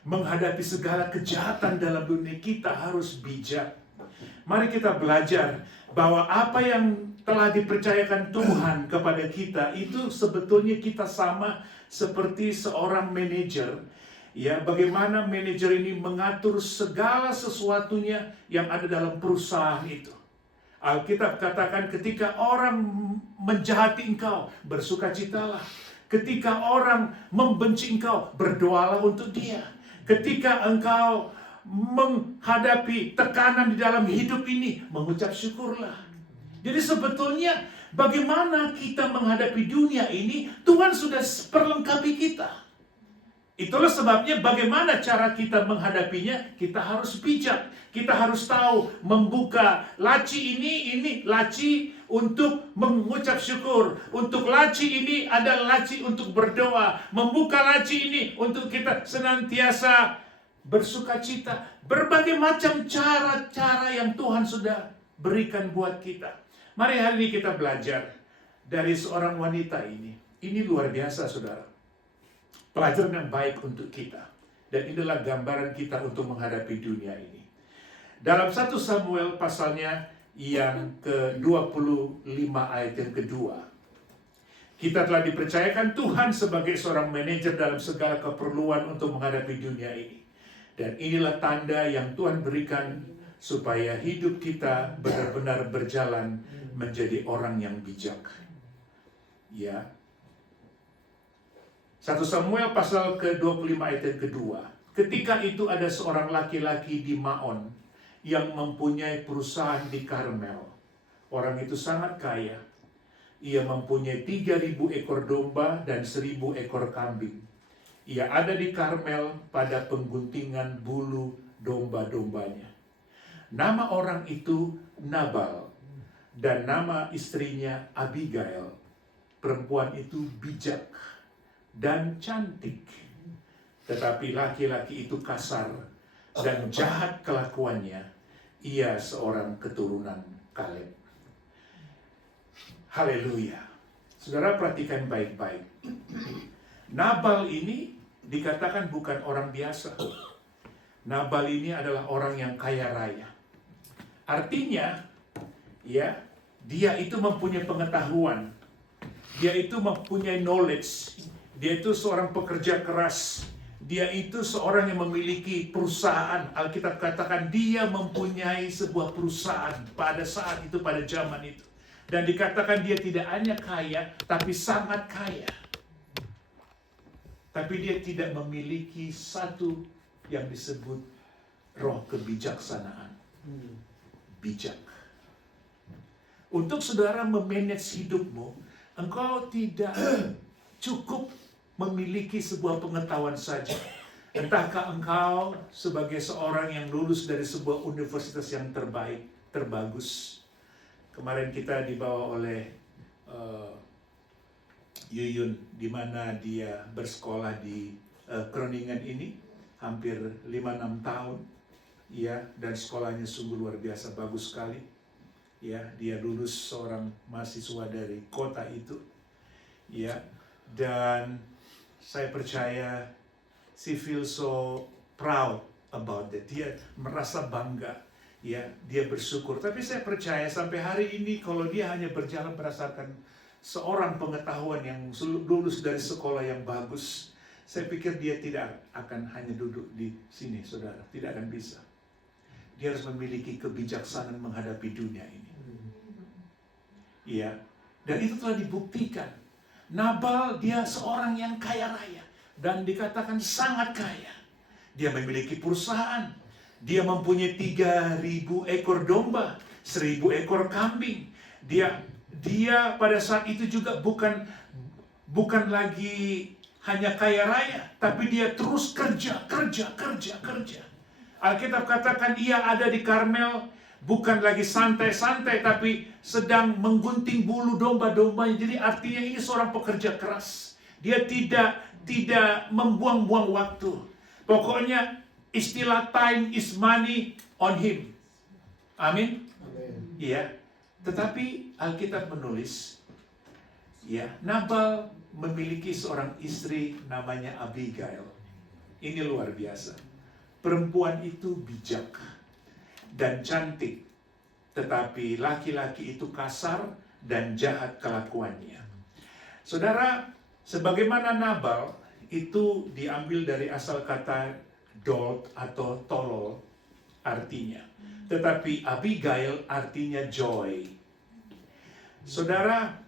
Menghadapi segala kejahatan dalam dunia, kita harus bijak. Mari kita belajar bahwa apa yang telah dipercayakan Tuhan kepada kita itu sebetulnya kita sama seperti seorang manajer. Ya, bagaimana manajer ini mengatur segala sesuatunya yang ada dalam perusahaan itu. Alkitab katakan ketika orang menjahati engkau, bersukacitalah. Ketika orang membenci engkau, berdoalah untuk dia. Ketika engkau menghadapi tekanan di dalam hidup ini, mengucap syukurlah. Jadi sebetulnya bagaimana kita menghadapi dunia ini, Tuhan sudah perlengkapi kita. Itulah sebabnya bagaimana cara kita menghadapinya, kita harus bijak. Kita harus tahu membuka laci ini laci untuk mengucap syukur. Untuk laci ini ada laci untuk berdoa. Membuka laci ini untuk kita senantiasa bersukacita. Berbagai macam cara-cara yang Tuhan sudah berikan buat kita. Mari hari ini kita belajar dari seorang wanita ini. Ini luar biasa, saudara. Pelajaran yang baik untuk kita. Dan inilah gambaran kita untuk menghadapi dunia ini. Dalam 1 Samuel pasalnya yang ke-25 ayat yang kedua. Kita telah dipercayakan Tuhan sebagai seorang manajer dalam segala keperluan untuk menghadapi dunia ini. Dan inilah tanda yang Tuhan berikan supaya hidup kita benar-benar berjalan menjadi orang yang bijak. Ya. 1 Samuel pasal ke-25 ayat yang kedua. Ketika itu ada seorang laki-laki di Maon yang mempunyai perusahaan di Karmel. Orang itu sangat kaya. Ia mempunyai 3.000 ekor domba dan 1.000 ekor kambing. Ia ada di Karmel pada pengguntingan bulu domba-dombanya. Nama orang itu Nabal dan nama istrinya Abigail. Perempuan itu bijak dan cantik. Tetapi laki-laki itu kasar dan jahat kelakuannya. Ia seorang keturunan Kaleb. Haleluya. Saudara perhatikan baik-baik. Nabal ini dikatakan bukan orang biasa. Nabal ini adalah orang yang kaya raya. Artinya, ya, dia itu mempunyai pengetahuan. Dia itu mempunyai knowledge. Dia itu seorang pekerja keras. Dia itu seorang yang memiliki perusahaan. Alkitab katakan dia mempunyai sebuah perusahaan pada saat itu, pada zaman itu. Dan dikatakan dia tidak hanya kaya, tapi sangat kaya. Tapi dia tidak memiliki satu yang disebut roh kebijaksanaan. Bijak. Untuk saudara memanage hidupmu, engkau tidak cukup memiliki sebuah pengetahuan saja. Entahkah engkau sebagai seorang yang lulus dari sebuah universitas yang terbaik, terbagus. Kemarin kita dibawa oleh Yuyun, di mana dia bersekolah di Groningen ini, hampir 5-6 tahun. Ya, dan sekolahnya sungguh luar biasa, bagus sekali. Ya, dia lulus seorang mahasiswa dari kota itu. Ya, dan saya percaya she feels so proud about that. Dia merasa bangga. Ya, dia bersyukur. Tapi saya percaya sampai hari ini kalau dia hanya berjalan berdasarkan seorang pengetahuan yang lulus dari sekolah yang bagus, saya pikir dia tidak akan hanya duduk di sini, saudara. Tidak akan bisa. Dia harus memiliki kebijaksanaan menghadapi dunia ini. Ya, dan itu telah dibuktikan. Nabal dia seorang yang kaya raya dan dikatakan sangat kaya. Dia memiliki perusahaan. Dia mempunyai 3.000 ekor domba, 1.000 ekor kambing. Dia pada saat itu juga bukan lagi hanya kaya raya, tapi dia terus kerja. Alkitab katakan ia ada di Karmel, bukan lagi santai-santai, tapi sedang menggunting bulu domba-dombanya. Jadi artinya ini seorang pekerja keras. Dia tidak membuang-buang waktu. Pokoknya istilah time is money on him. Amin. Iya. Tetapi Alkitab menulis, ya, Nabal memiliki seorang istri namanya Abigail. Ini luar biasa. Perempuan itu bijak dan cantik, tetapi laki-laki itu kasar dan jahat kelakuannya. Saudara, sebagaimana Nabal itu diambil dari asal kata dolt atau tolol artinya. Tetapi Abigail artinya joy. Saudara,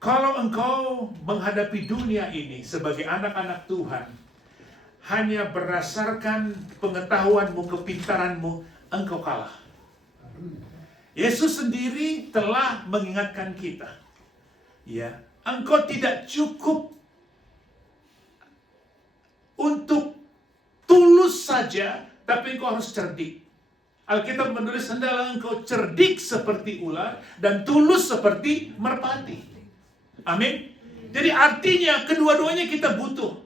kalau engkau menghadapi dunia ini sebagai anak-anak Tuhan, hanya berdasarkan pengetahuanmu, kepintaranmu, engkau kalah. Yesus sendiri telah mengingatkan kita. Ya, engkau tidak cukup untuk tulus saja, tapi engkau harus cerdik. Alkitab menulis, hendaklah engkau cerdik seperti ular dan tulus seperti merpati. Amin. Jadi artinya kedua-duanya kita butuh.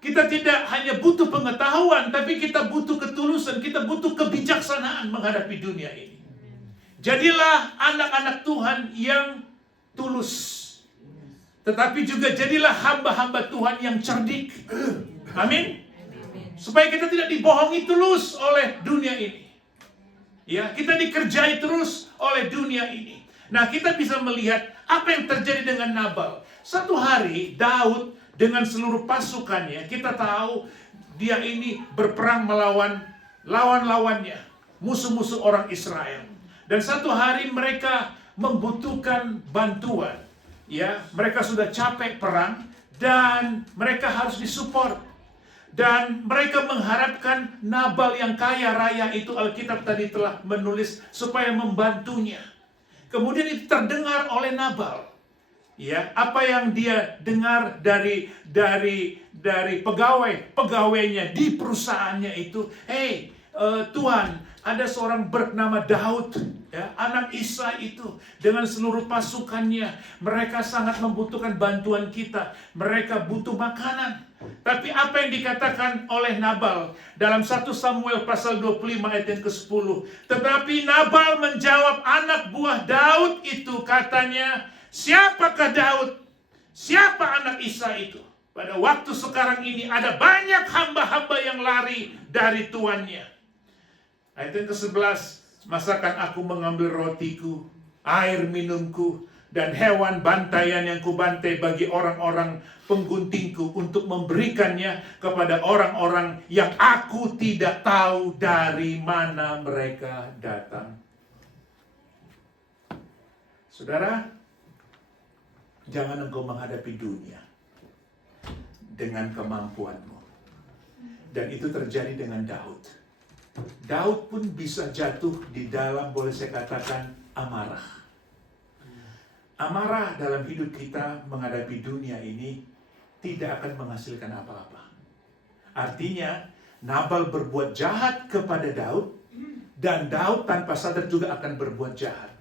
Kita tidak hanya butuh pengetahuan, tapi kita butuh ketulusan, kita butuh kebijaksanaan menghadapi dunia ini. Jadilah anak-anak Tuhan yang tulus. Tetapi juga jadilah hamba-hamba Tuhan yang cerdik. Amin. Supaya kita tidak dibohongi terus oleh dunia ini. Ya, kita dikerjai terus oleh dunia ini. Nah, kita bisa melihat apa yang terjadi dengan Nabal. Satu hari Daud dengan seluruh pasukannya, kita tahu dia ini berperang melawan lawan-lawannya, musuh-musuh orang Israel. Dan satu hari mereka membutuhkan bantuan. Ya, mereka sudah capek perang dan mereka harus disupport. Dan mereka mengharapkan Nabal yang kaya raya itu, Alkitab tadi telah menulis, supaya membantunya. Kemudian itu terdengar oleh Nabal. Ya, apa yang dia dengar dari pegawainya di perusahaannya itu, hey, Tuhan, ada seorang bernama Daud, ya, anak Isai itu, dengan seluruh pasukannya, mereka sangat membutuhkan bantuan kita, mereka butuh makanan. Tapi apa yang dikatakan oleh Nabal dalam 1 Samuel pasal 25 ayat yang ke-10, tetapi Nabal menjawab anak buah Daud itu, katanya, siapakah Daud? Siapa anak Isai itu? Pada waktu sekarang ini ada banyak hamba-hamba yang lari dari tuannya. Ayat yang ke-11, masakan aku mengambil rotiku, air minumku, dan hewan bantaian yang kubantai bagi orang-orang pengguntingku untuk memberikannya kepada orang-orang yang aku tidak tahu dari mana mereka datang. Saudara, jangan engkau menghadapi dunia dengan kemampuanmu. Dan itu terjadi dengan Daud. Daud pun bisa jatuh di dalam, boleh saya katakan, amarah. Amarah dalam hidup kita menghadapi dunia ini tidak akan menghasilkan apa-apa. Artinya, Nabal berbuat jahat kepada Daud, dan Daud tanpa sadar juga akan berbuat jahat.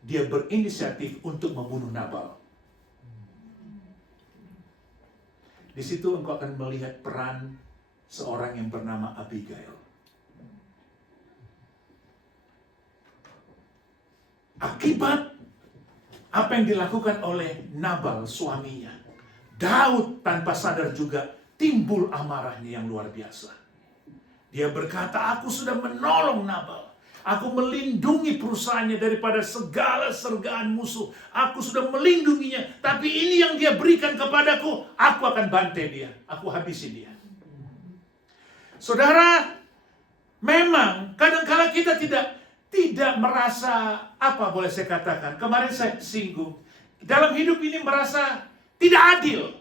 Dia berinisiatif untuk membunuh Nabal. Di situ engkau akan melihat peran seorang yang bernama Abigail. Akibat apa yang dilakukan oleh Nabal suaminya, Daud tanpa sadar juga timbul amarahnya yang luar biasa. Dia berkata, aku sudah menolong Nabal. Aku melindungi perusahaannya daripada segala sergaan musuh. Aku sudah melindunginya. Tapi ini yang dia berikan kepadaku, aku akan bantai dia. Aku habisi dia. Saudara, memang kadang-kala kita tidak merasa, apa boleh saya katakan, kemarin saya singgung, dalam hidup ini merasa tidak adil.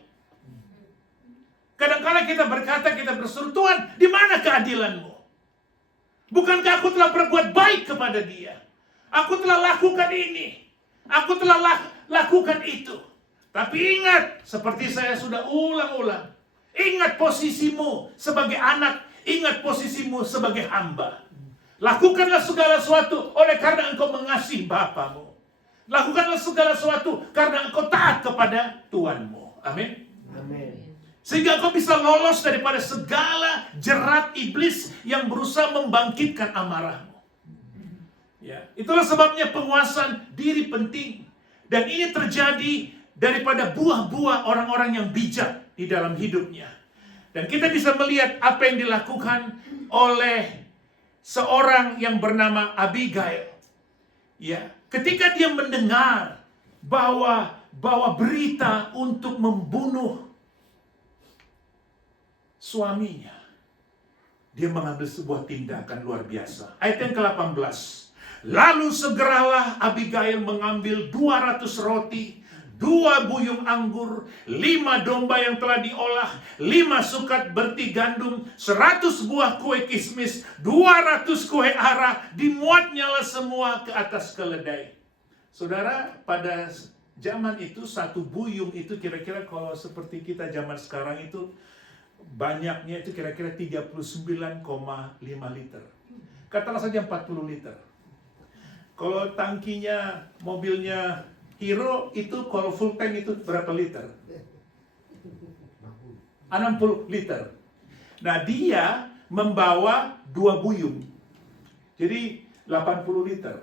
Kadang-kala kita berkata, kita berseru, Tuhan, di mana keadilanmu? Bukankah aku telah berbuat baik kepada dia? Aku telah lakukan ini. Aku telah lakukan itu. Tapi ingat, seperti saya sudah ulang-ulang, ingat posisimu sebagai anak, ingat posisimu sebagai hamba. Lakukanlah segala sesuatu oleh karena engkau mengasihi Bapamu. Lakukanlah segala sesuatu karena engkau taat kepada Tuhanmu. Amin. Amin. Sehingga engkau bisa lolos daripada segala jerat iblis yang berusaha membangkitkan amarahmu. Ya, itulah sebabnya penguasaan diri penting. Dan ini terjadi daripada buah-buah orang-orang yang bijak di dalam hidupnya. Dan kita bisa melihat apa yang dilakukan oleh seorang yang bernama Abigail. Ya, ketika dia mendengar bahwa berita untuk membunuh suaminya, dia mengambil sebuah tindakan luar biasa. Ayat yang ke-18. Lalu segeralah Abigail mengambil 200 roti, 2 buyung anggur, 5 domba yang telah diolah, 5 sukat berti gandum, 100 buah kue kismis, 200 kue ara, dimuatnyalah semua ke atas keledai. Saudara, pada zaman itu 1 buyung itu kira-kira kalau seperti kita zaman sekarang itu banyaknya itu kira-kira 39,5 liter. Katakanlah saja 40 liter. Kalau tangkinya mobilnya Hero itu kalau full tank itu berapa liter? 60 liter. Nah, dia membawa 2 buyung. Jadi 80 liter.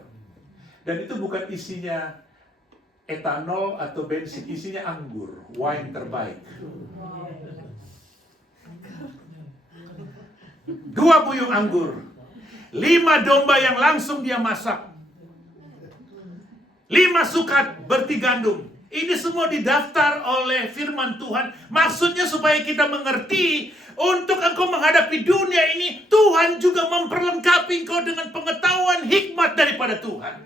Dan itu bukan isinya etanol atau bensin, isinya anggur, wine terbaik. 2 buyung anggur, 5 domba yang langsung dia masak, 5 sukat berti gandum. Ini semua didaftar oleh firman Tuhan. Maksudnya supaya kita mengerti, untuk engkau menghadapi dunia ini, Tuhan juga memperlengkapi engkau dengan pengetahuan hikmat daripada Tuhan.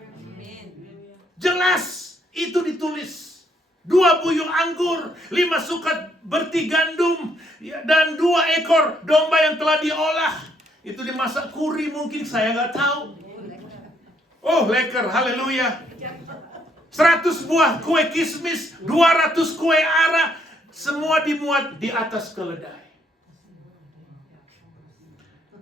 Jelas itu ditulis. 2 buyung anggur, 5 sukat berti gandum, ya, dan 2 ekor domba yang telah diolah. Itu dimasak kuri mungkin, saya nggak tahu. Oh, leker, haleluya. 100 buah kue kismis, 200 kue ara, semua dimuat di atas keledai.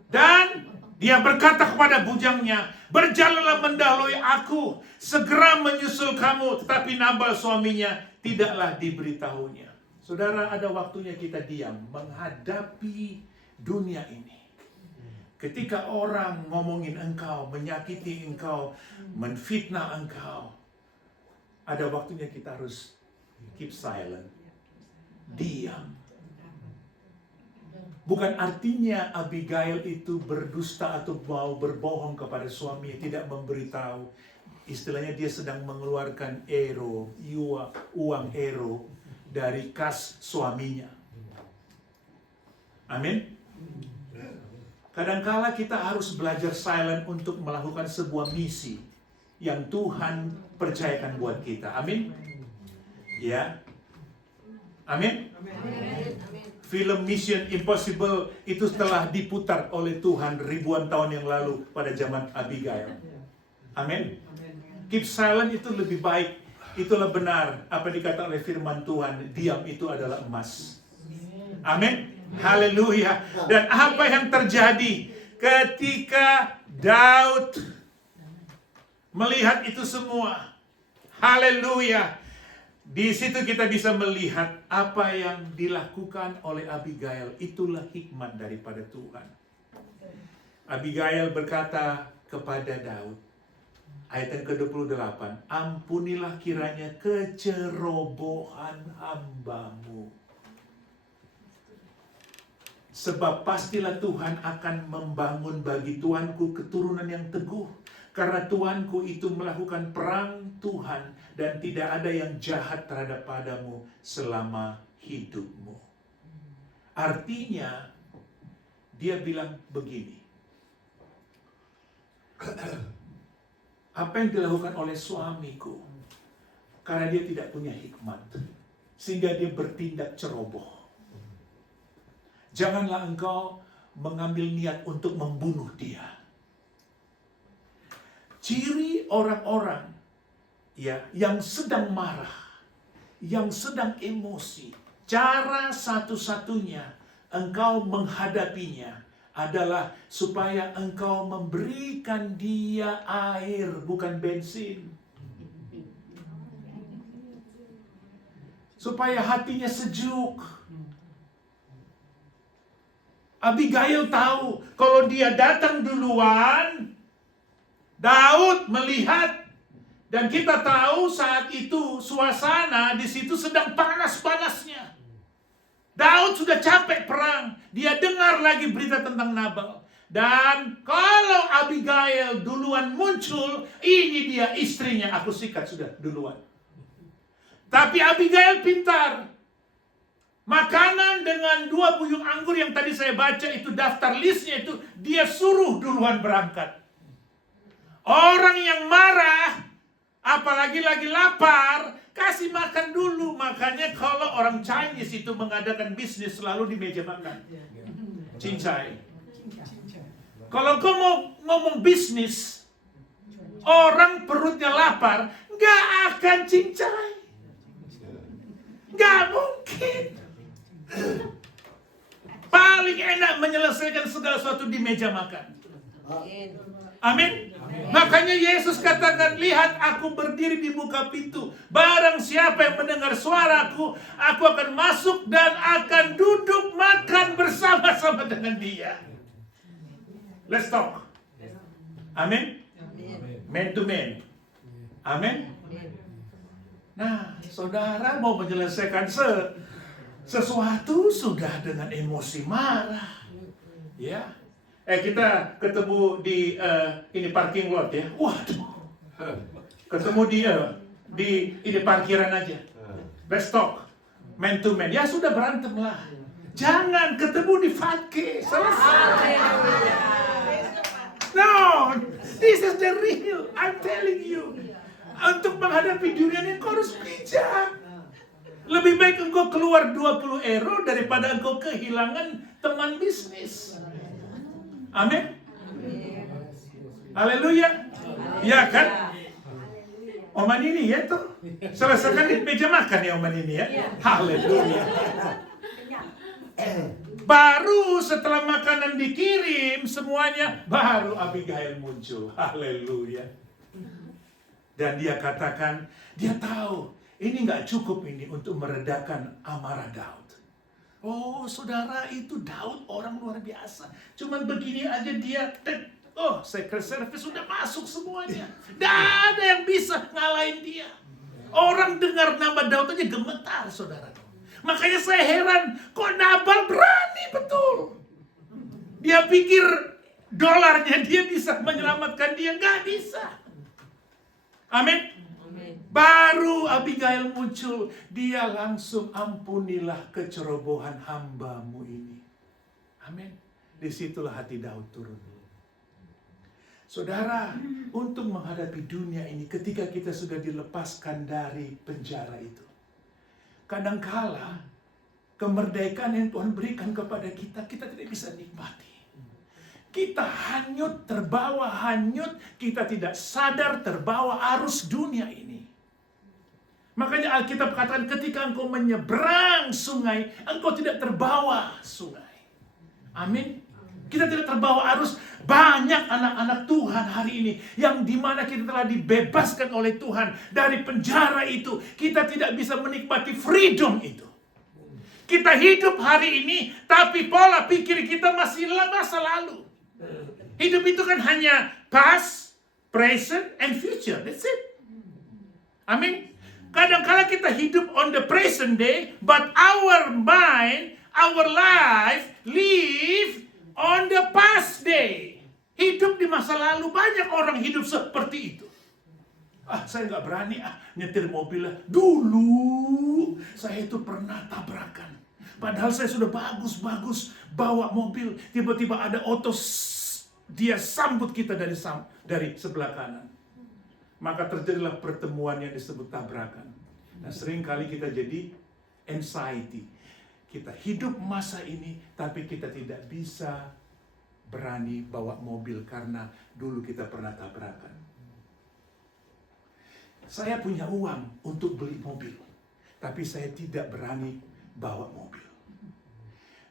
Dan dia berkata kepada bujangnya, berjalanlah mendahului aku, segera menyusul kamu. Tetapi Nabal suaminya tidaklah diberitahunya. Saudara, ada waktunya kita diam menghadapi dunia ini. Ketika orang ngomongin engkau, menyakiti engkau, menfitnah engkau, ada waktunya kita harus keep silent, diam. Bukan artinya Abigail itu berdusta atau mau berbohong kepada suaminya, tidak memberitahu. Istilahnya dia sedang mengeluarkan uang ero dari kas suaminya. Amin. Kadangkala kita harus belajar silent untuk melakukan sebuah misi yang Tuhan percayakan buat kita. Amin. Ya. Amin. Film Mission Impossible itu telah diputar oleh Tuhan ribuan tahun yang lalu pada zaman Abigail. Amin. Keep silent itu lebih baik. Itulah benar apa dikatakan oleh firman Tuhan. Diam itu adalah emas. Amin. Haleluya. Dan apa yang terjadi ketika Daud melihat itu semua? Haleluya. Di situ kita bisa melihat apa yang dilakukan oleh Abigail. Itulah hikmat daripada Tuhan. Abigail berkata kepada Daud, ayat yang ke-28, ampunilah kiranya kecerobohan hambamu. Sebab pastilah Tuhan akan membangun bagi tuanku keturunan yang teguh. Karena tuanku itu melakukan perang Tuhan dan tidak ada yang jahat terhadap padamu selama hidupmu. Artinya, dia bilang begini. Apa yang dilakukan oleh suamiku, karena dia tidak punya hikmat, sehingga dia bertindak ceroboh. Janganlah engkau mengambil niat untuk membunuh dia. Ciri orang-orang ya yang sedang marah, yang sedang emosi, cara satu-satunya engkau menghadapinya adalah supaya engkau memberikan dia air, bukan bensin. Supaya hatinya sejuk. Abigail tahu kalau dia datang duluan, Daud melihat, dan kita tahu saat itu suasana di situ sedang panas-panasnya. Daud sudah capek perang, dia dengar lagi berita tentang Nabal. Dan kalau Abigail duluan muncul, ini dia istrinya, aku sikat sudah duluan. Tapi Abigail pintar. Makanan dengan 2 buyung anggur yang tadi saya baca itu daftar listnya itu, dia suruh duluan berangkat. Orang yang marah, apalagi lagi lapar, kasih makan dulu. Makanya kalau orang Chinese itu mengadakan bisnis selalu di meja makan. Cincai. Kalau kau mau ngomong bisnis, orang perutnya lapar, gak akan cincai. Gak mungkin. Paling enak menyelesaikan segala sesuatu di meja makan. Amin. Makanya Yesus katakan, lihat aku berdiri di muka pintu. Barang siapa yang mendengar suaraku, aku akan masuk dan akan duduk makan bersama-sama dengan dia. Let's talk. Amin. Man to man. Amin. Nah, saudara mau menyelesaikan sesuatu sudah dengan emosi marah. Ya. Kita ketemu di ini parking lot ya. Waduh. Ketemu di ini parkiran aja. Let's talk. Man to man. Ya sudah berantem lah. Jangan ketemu di Fatke. Selesai. No, this is the real. I'm telling you. Untuk menghadapi dunia ini kau harus bijak. Lebih baik engkau keluar 20 euro daripada engkau kehilangan teman bisnis. Amin. Haleluya. Ya kan? Oman ini ya tuh. Selesaikan di meja makan ya Oman ini ya. Haleluya. Baru setelah makanan dikirim semuanya, baru Abigail muncul. Haleluya. Dan dia katakan, dia tahu ini nggak cukup ini untuk meredakan amarah Daud. Oh saudara, itu Daud orang luar biasa. Cuman begini aja dia, Secret Service sudah masuk semuanya. Tidak ada yang bisa ngalahin dia. Orang dengar nama Daud aja gemetar saudara. Makanya saya heran, kok Nabal berani betul. Dia pikir dolarnya dia bisa menyelamatkan dia, nggak bisa. Amin. Baru Abigail muncul, dia langsung ampunilah kecerobohan hambamu ini. Amin. Disitulah hati Daud turun. Saudara, untuk menghadapi dunia ini ketika kita sudah dilepaskan dari penjara itu, kadangkala kemerdekaan yang Tuhan berikan kepada kita, kita tidak bisa nikmati. Kita hanyut, terbawa hanyut, kita tidak sadar terbawa arus dunia ini. Makanya Alkitab katakan ketika engkau menyeberang sungai, engkau tidak terbawa sungai. Amin. Kita tidak terbawa arus. Banyak anak-anak Tuhan hari ini yang dimana kita telah dibebaskan oleh Tuhan dari penjara itu, kita tidak bisa menikmati freedom itu. Kita hidup hari ini, tapi pola pikir kita masih masa lalu. Hidup itu kan hanya past, present, and future. That's it. Amin. Kadang-kala kita hidup on the present day, but our mind, our life live on the past day. Hidup di masa lalu. Banyak orang hidup seperti itu. Saya nggak berani nyetir mobil. Dulu saya itu pernah tabrakan. Padahal saya sudah bagus-bagus bawa mobil. Tiba-tiba ada dia sambut kita dari sebelah kanan. Maka terjadilah pertemuan yang disebut tabrakan. Nah, seringkali kita jadi anxiety. Kita hidup masa ini, tapi kita tidak bisa berani bawa mobil karena dulu kita pernah tabrakan. Saya punya uang untuk beli mobil, tapi saya tidak berani bawa mobil.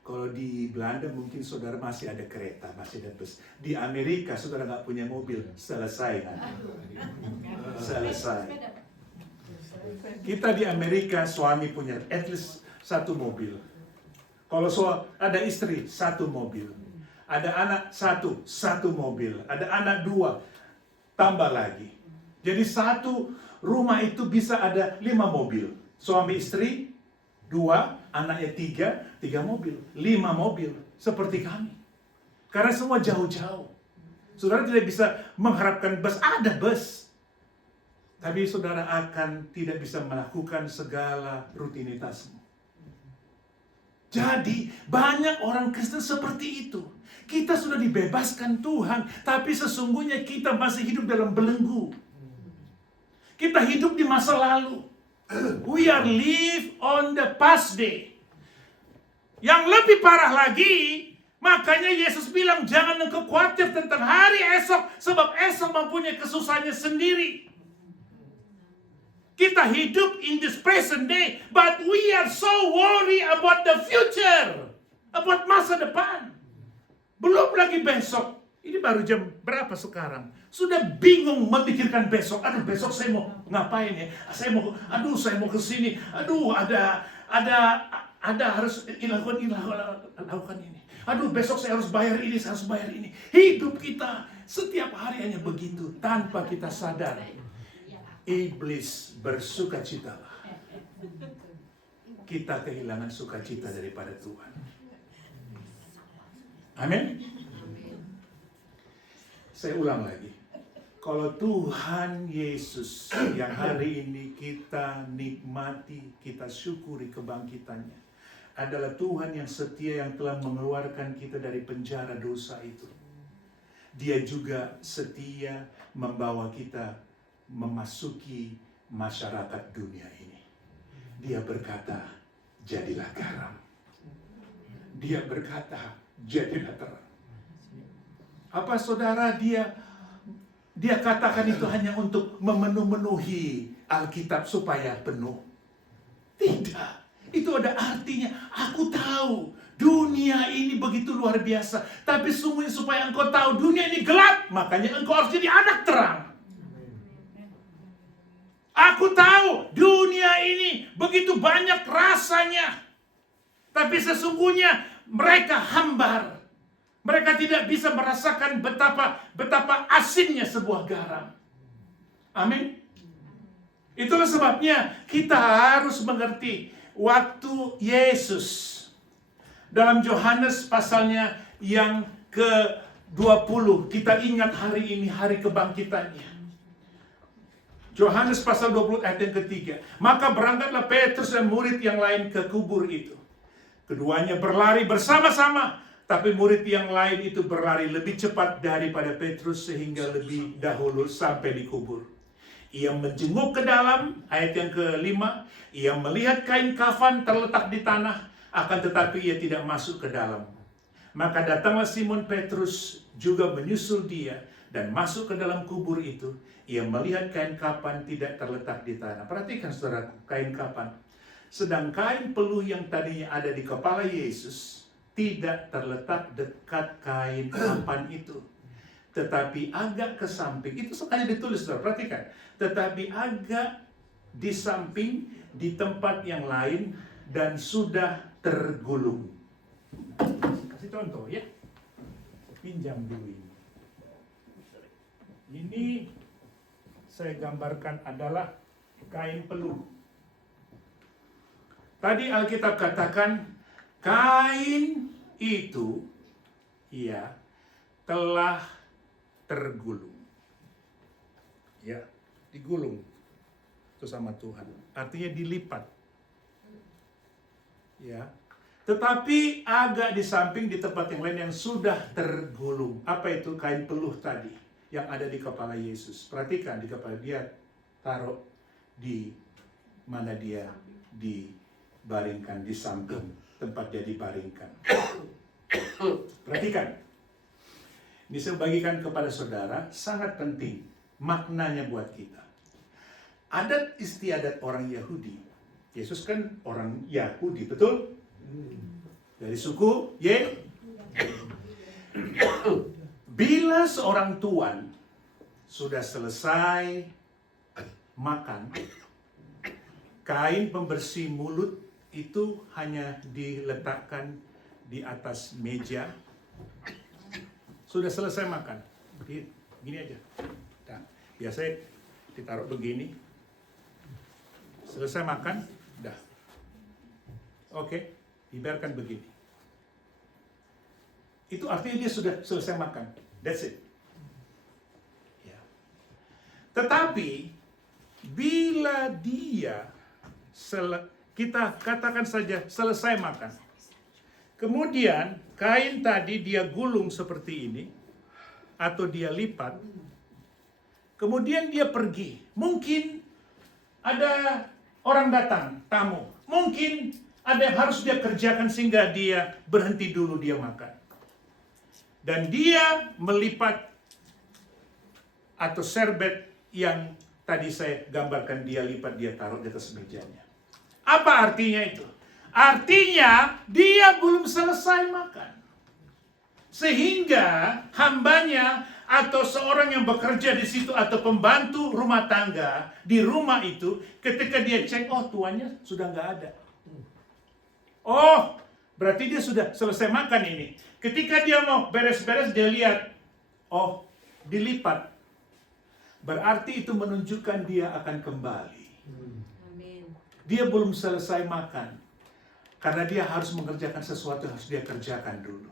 Kalau di Belanda mungkin saudara masih ada kereta, masih ada bus. Di Amerika saudara nggak punya mobil, selesai. Selesai. Kita di Amerika suami punya at least satu mobil. Kalau ada istri satu mobil, ada anak satu mobil, ada anak 2, tambah lagi. Jadi satu rumah itu bisa ada 5 mobil. Suami istri 2, anaknya 3 mobil, 5 mobil, seperti kami. Karena semua jauh-jauh. Saudara tidak bisa mengharapkan bus, ada bus. Tapi saudara akan tidak bisa melakukan segala rutinitasmu. Jadi banyak orang Kristen seperti itu. Kita sudah dibebaskan Tuhan, tapi sesungguhnya kita masih hidup dalam belenggu. Kita hidup di masa lalu. We are live on the past day. Yang lebih parah lagi, makanya Yesus bilang jangan engkau khawatir tentang hari esok, sebab esok mempunyai kesusahannya sendiri. Kita hidup in this present day, but we are so worried about the future, about masa depan. Belum lagi besok. Ini baru jam berapa sekarang? Sudah bingung memikirkan besok. Aduh, besok saya mau ngapain ya? Saya mau ke sini. Aduh, ada harus lakukan ini. Aduh, besok saya harus bayar ini, saya harus bayar ini. Hidup kita setiap hari hanya begitu tanpa kita sadar. Iblis bersukacitalah. Kita kehilangan sukacita daripada Tuhan. Amin. Saya ulang lagi. Kalau Tuhan Yesus yang hari ini kita nikmati, kita syukuri kebangkitannya, adalah Tuhan yang setia yang telah mengeluarkan kita dari penjara dosa itu. Dia juga setia membawa kita memasuki masyarakat dunia ini. dia berkata, jadilah garam. Dia berkata, jadilah terang. Apa saudara dia katakan itu hanya untuk memenuhi Alkitab supaya penuh? Tidak. Itu ada artinya. Aku tahu dunia ini begitu luar biasa, tapi sungguhnya supaya engkau tahu dunia ini gelap, makanya engkau harus jadi anak terang. Aku tahu dunia ini begitu banyak rasanya, tapi sesungguhnya mereka hambar. Mereka tidak bisa merasakan betapa asinnya sebuah garam. Amin. Itulah sebabnya kita harus mengerti waktu Yesus dalam Yohanes pasalnya yang ke-20, kita ingat hari ini hari kebangkitannya. Yohanes pasal 20 ayat yang ketiga. Maka berangkatlah Petrus dan murid yang lain ke kubur itu. Keduanya berlari bersama-sama, tapi murid yang lain itu berlari lebih cepat daripada Petrus sehingga lebih dahulu sampai di kubur. Ia menjenguk ke dalam, ayat yang ke-5, ia melihat kain kafan terletak di tanah, akan tetapi ia tidak masuk ke dalam. Maka datanglah Simon Petrus juga menyusul dia dan masuk ke dalam kubur itu. Ia melihat kain kafan tidak terletak di tanah. Perhatikan saudara, kain kafan. Sedang kain peluh yang tadinya ada di kepala Yesus tidak terletak dekat kain kafan itu, tetapi agak ke samping. Itu sengaja ditulis, saudara. Perhatikan. Tetapi agak di samping, di tempat yang lain, dan sudah tergulung. Kasih contoh ya. Pinjam dulu ini. Ini saya gambarkan adalah kain peluh. Tadi Alkitab katakan kain itu ya telah tergulung. Ya, digulung itu sama Tuhan. Artinya dilipat. Ya. Tetapi agak di samping di tempat yang lain yang sudah tergulung. Apa itu? Kain peluh tadi yang ada di kepala Yesus. Perhatikan di kepala dia, taruh di mana dia dibaringkan, di samping tempat dia dibaringkan. Perhatikan. Ini saya bagikan kepada saudara, sangat penting maknanya buat kita. Adat istiadat orang Yahudi. Yesus kan orang Yahudi, betul? Dari suku Bila seorang tuan sudah selesai makan, kain pembersih mulut itu hanya diletakkan di atas meja. Sudah selesai makan, gini aja. Nah, biasanya ditaruh begini. Selesai makan, dah. Oke, dibiarkan begini. Itu artinya dia sudah selesai makan. That's it. Ya. Tetapi bila dia kita katakan saja selesai makan, kemudian kain tadi dia gulung seperti ini atau dia lipat, kemudian dia pergi. Mungkin ada orang datang, tamu. Mungkin ada yang harus dia kerjakan sehingga dia berhenti dulu dia makan. Dan dia melipat atau serbet yang tadi saya gambarkan, dia lipat, dia taruh di atas mejanya. Apa artinya itu? Artinya dia belum selesai makan. Sehingga hambanya atau seorang yang bekerja di situ atau pembantu rumah tangga di rumah itu, ketika dia cek, oh tuannya sudah nggak ada. Oh, berarti dia sudah selesai makan ini. Ketika dia mau beres-beres, dia lihat, oh, dilipat. Berarti itu menunjukkan dia akan kembali. Dia belum selesai makan. Karena dia harus mengerjakan sesuatu yang harus dia kerjakan dulu.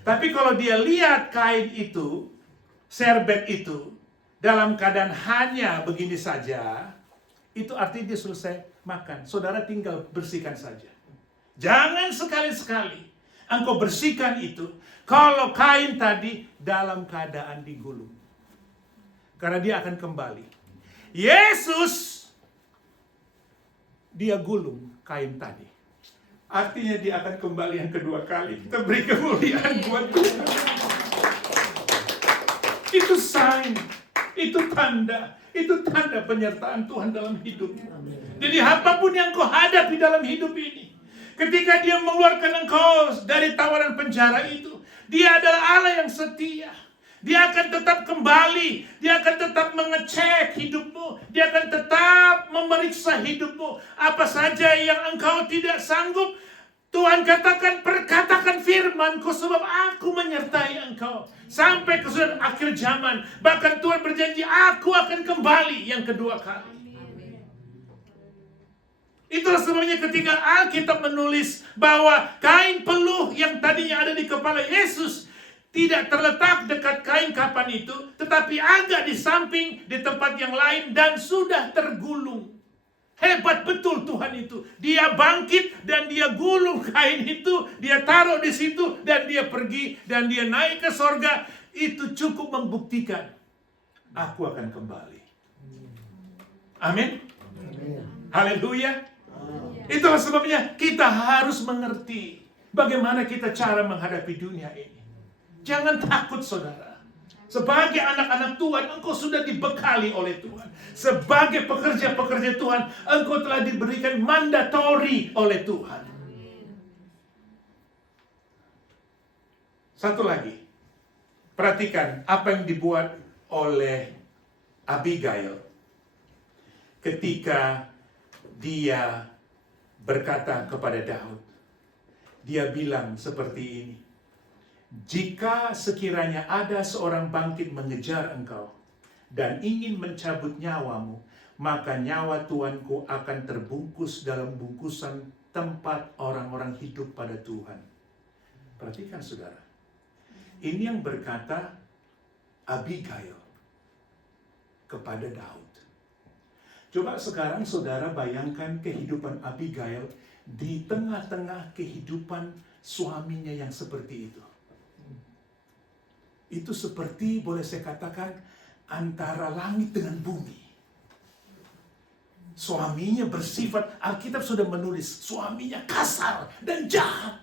Tapi kalau dia lihat kain itu, serbet itu, dalam keadaan hanya begini saja, itu artinya dia selesai makan. Saudara tinggal bersihkan saja. Jangan sekali-sekali engkau bersihkan itu kalau kain tadi dalam keadaan digulung. Karena dia akan kembali. Yesus, dia gulung. Kain tadi. Artinya dia akan kembali yang kedua kali. Kita beri kemuliaan buat Tuhan. Itu sign, itu tanda penyertaan Tuhan dalam hidupmu. Jadi apapun yang kau hadapi dalam hidup ini, ketika dia mengeluarkan engkau dari tawanan penjara itu, dia adalah Allah yang setia. Dia akan tetap kembali, dia akan tetap mengecek hidupmu, dia akan tetap memeriksa hidupmu. Apa saja yang engkau tidak sanggup, Tuhan katakan, perkatakan firman-Ku sebab Aku menyertai engkau sampai kesudahan akhir zaman. Bahkan Tuhan berjanji, Aku akan kembali yang kedua kali. Itulah sebabnya ketika Alkitab menulis bahwa kain peluh yang tadinya ada di kepala Yesus tidak terletak dekat kain kapan itu, tetapi agak di samping di tempat yang lain dan sudah tergulung. Hebat betul Tuhan itu. Dia bangkit dan dia gulung kain itu, dia taruh di situ dan dia pergi dan dia naik ke sorga. Itu cukup membuktikan Aku akan kembali. Amin. Haleluya. Itulah sebabnya kita harus mengerti bagaimana kita cara menghadapi dunia ini. Jangan takut saudara. Sebagai anak-anak Tuhan, engkau sudah dibekali oleh Tuhan. Sebagai pekerja-pekerja Tuhan, engkau telah diberikan mandatori oleh Tuhan. Satu lagi. Perhatikan apa yang dibuat oleh Abigail ketika dia berkata kepada Daud. Dia bilang seperti ini. Jika sekiranya ada seorang bangkit mengejar engkau dan ingin mencabut nyawamu, maka nyawa tuanku akan terbungkus dalam bungkusan tempat orang-orang hidup pada Tuhan. Perhatikan saudara. Ini yang berkata Abigail kepada Daud. Coba sekarang saudara bayangkan kehidupan Abigail di tengah-tengah kehidupan suaminya yang seperti itu. Itu seperti boleh saya katakan antara langit dengan bumi. Suaminya bersifat, Alkitab sudah menulis, suaminya kasar dan jahat.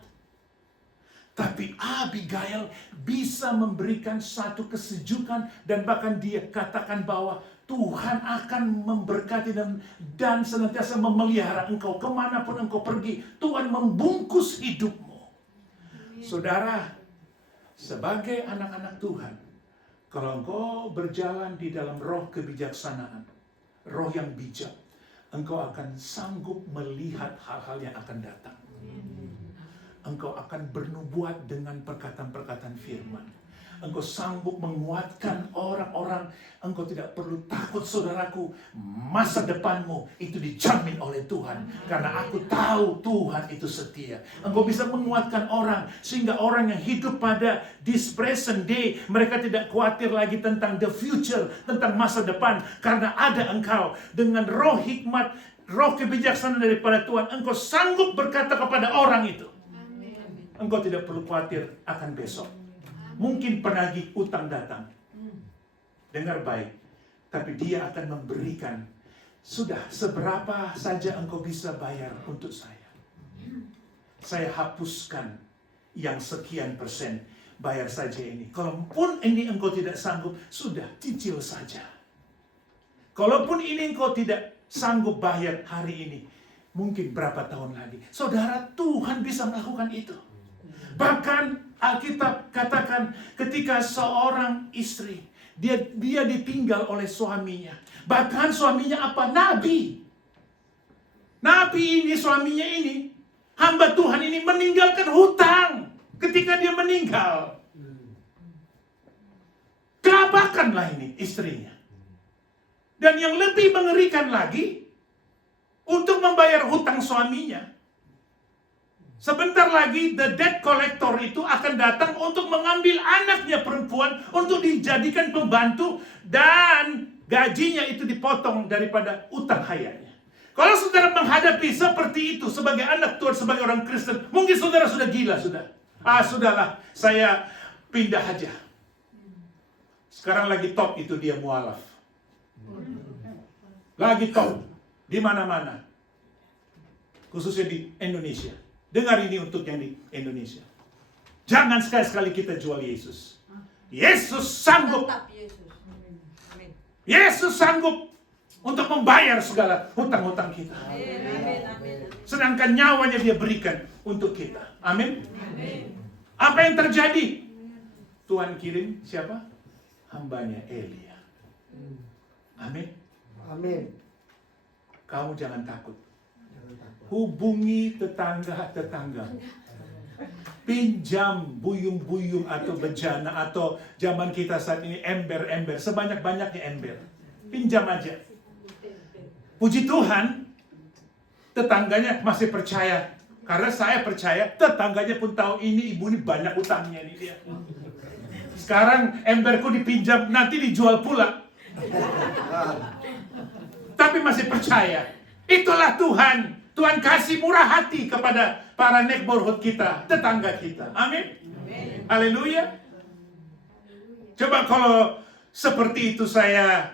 Tapi Abigail bisa memberikan satu kesejukan dan bahkan dia katakan bahwa Tuhan akan memberkati dan senantiasa memelihara engkau kemanapun engkau pergi. Tuhan membungkus hidupmu. Saudara, sebagai anak-anak Tuhan, kalau engkau berjalan di dalam roh kebijaksanaan, roh yang bijak, engkau akan sanggup melihat hal-hal yang akan datang. Engkau akan bernubuat dengan perkataan-perkataan firman. Engkau sanggup menguatkan orang-orang. Engkau tidak perlu takut saudaraku. Masa depanmu itu dijamin oleh Tuhan. Karena aku tahu Tuhan itu setia. Engkau bisa menguatkan orang. Sehingga orang yang hidup pada this present day, mereka tidak khawatir lagi tentang the future, tentang masa depan. Karena ada engkau dengan roh hikmat, roh kebijaksanaan daripada Tuhan. Engkau sanggup berkata kepada orang itu. Engkau tidak perlu khawatir akan besok. Mungkin penagih utang datang. Dengar baik. Tapi dia akan memberikan. Sudah, seberapa saja engkau bisa bayar untuk saya. Saya hapuskan yang sekian persen. Bayar saja ini. Kalaupun ini engkau tidak sanggup, sudah, cicil saja. Kalaupun ini engkau tidak sanggup bayar hari ini, mungkin berapa tahun lagi. Saudara, Tuhan bisa melakukan itu. Bahkan Alkitab katakan ketika seorang istri dia ditinggal oleh suaminya. Bahkan suaminya apa? Nabi. Nabi ini, suaminya ini, hamba Tuhan ini meninggalkan hutang ketika dia meninggal. Kelabakanlah ini istrinya. Dan yang lebih mengerikan lagi, untuk membayar hutang suaminya, sebentar lagi the debt collector itu akan datang untuk mengambil anaknya perempuan untuk dijadikan pembantu dan gajinya itu dipotong daripada utang hayanya. Kalau saudara menghadapi seperti itu sebagai anak Tuhan, sebagai orang Kristen, mungkin saudara sudah gila sudah. Sudahlah, saya pindah aja. Sekarang lagi top itu dia mualaf. Lagi top di mana-mana. khususnya di Indonesia. Dengar ini untuk yang di Indonesia. Jangan sekali-sekali kita jual Yesus. Yesus sanggup. Tetap Yesus. Amin. Yesus sanggup untuk membayar segala hutang-hutang kita. Amin. Amin. Sedangkan nyawanya dia berikan untuk kita. Amin. Apa yang terjadi? Tuhan kirim siapa? Hambanya Elia. Amin. Amin. Kamu jangan takut. Jangan takut. Hubungi tetangga-tetangga. Pinjam buyung-buyung atau bejana atau zaman kita saat ini ember-ember. Sebanyak-banyaknya ember. Pinjam aja. Puji Tuhan, tetangganya masih percaya. Karena saya percaya, tetangganya pun tahu ini ibu ini banyak utangnya nih dia. Sekarang emberku dipinjam, nanti dijual pula. Tapi masih percaya. Itulah Tuhan. Tuhan kasih murah hati kepada para neighborhood kita, tetangga kita. Amin. Haleluya. Coba kalau seperti itu saya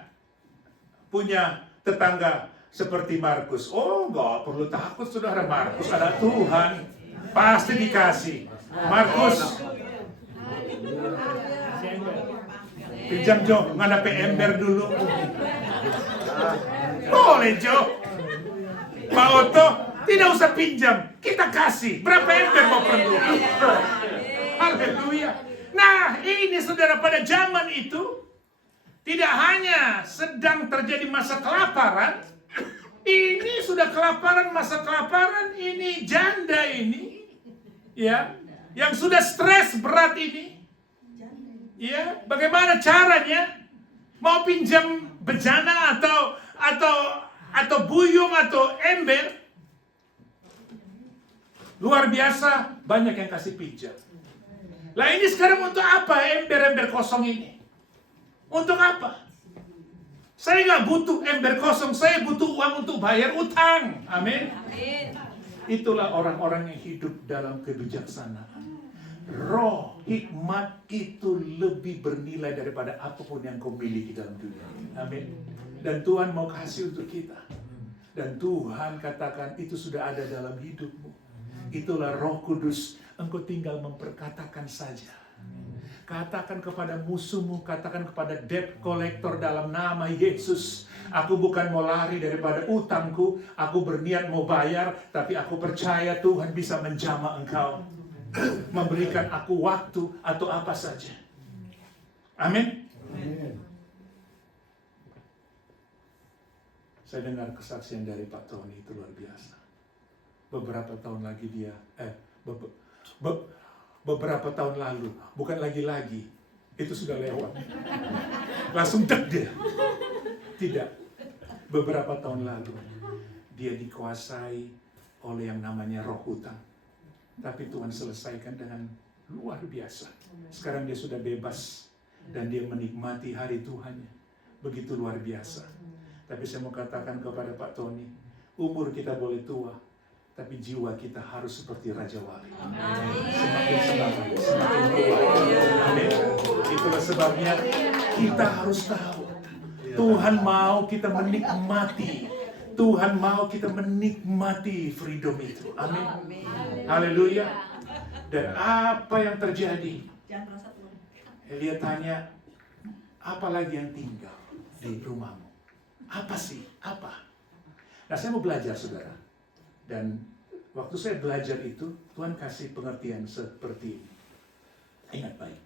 punya tetangga seperti Markus. Oh, nggak perlu takut saudara, Markus ada Tuhan. Pasti dikasih. Markus. Pinjam Jo, ngadape ember dulu. Boleh Jo. Pak Otto, tidak usah pinjam. Kita kasih. Berapa ember mau perlu? Haleluya. Nah, ini saudara, pada zaman itu tidak hanya sedang terjadi masa kelaparan. Ini sudah kelaparan, masa kelaparan. Ini janda ini. Ya, yang sudah stres berat ini. Ya, bagaimana caranya? Mau pinjam bejana atau buyung atau ember? Luar biasa, banyak yang kasih pinjam. Lah ini sekarang untuk apa ember-ember kosong ini? Untuk apa? Saya nggak butuh ember kosong, saya butuh uang untuk bayar utang. Amin. Itulah orang-orang yang hidup dalam kebijaksanaan. Roh, hikmat itu lebih bernilai daripada apapun yang kau miliki dalam dunia. Amin. Dan Tuhan mau kasih untuk kita. Dan Tuhan katakan itu sudah ada dalam hidupmu. Itulah Roh Kudus. Engkau tinggal memperkatakan saja. Katakan kepada musuhmu, katakan kepada debt collector dalam nama Yesus. Aku bukan mau lari daripada utangku. Aku berniat mau bayar, tapi aku percaya Tuhan bisa menjamah engkau. Memberikan aku waktu atau apa saja. Amin. Saya dengar kesaksian dari Pak Tony itu luar biasa. Beberapa tahun lagi dia, beberapa tahun lalu, bukan lagi-lagi, itu sudah lewat. Langsung dek dia. Tidak. Beberapa tahun lalu, dia dikuasai oleh yang namanya roh hutang. Tapi Tuhan selesaikan dengan luar biasa. Sekarang dia sudah bebas dan dia menikmati hari Tuhannya. Begitu luar biasa. Tapi saya mau katakan kepada Pak Tony, umur kita boleh tua, tapi jiwa kita harus seperti Raja Wali. Semakin semangat, semakin kuat. Amin. Itulah sebabnya kita harus tahu, Tuhan mau kita menikmati. Tuhan mau kita menikmati freedom itu. Amin. Haleluya. Dan apa yang terjadi? Elia tanya, apa lagi yang tinggal di rumahmu? Apa sih? Apa? Nah, saya mau belajar, saudara. Dan waktu saya belajar itu, Tuhan kasih pengertian seperti ini. Ingat baik.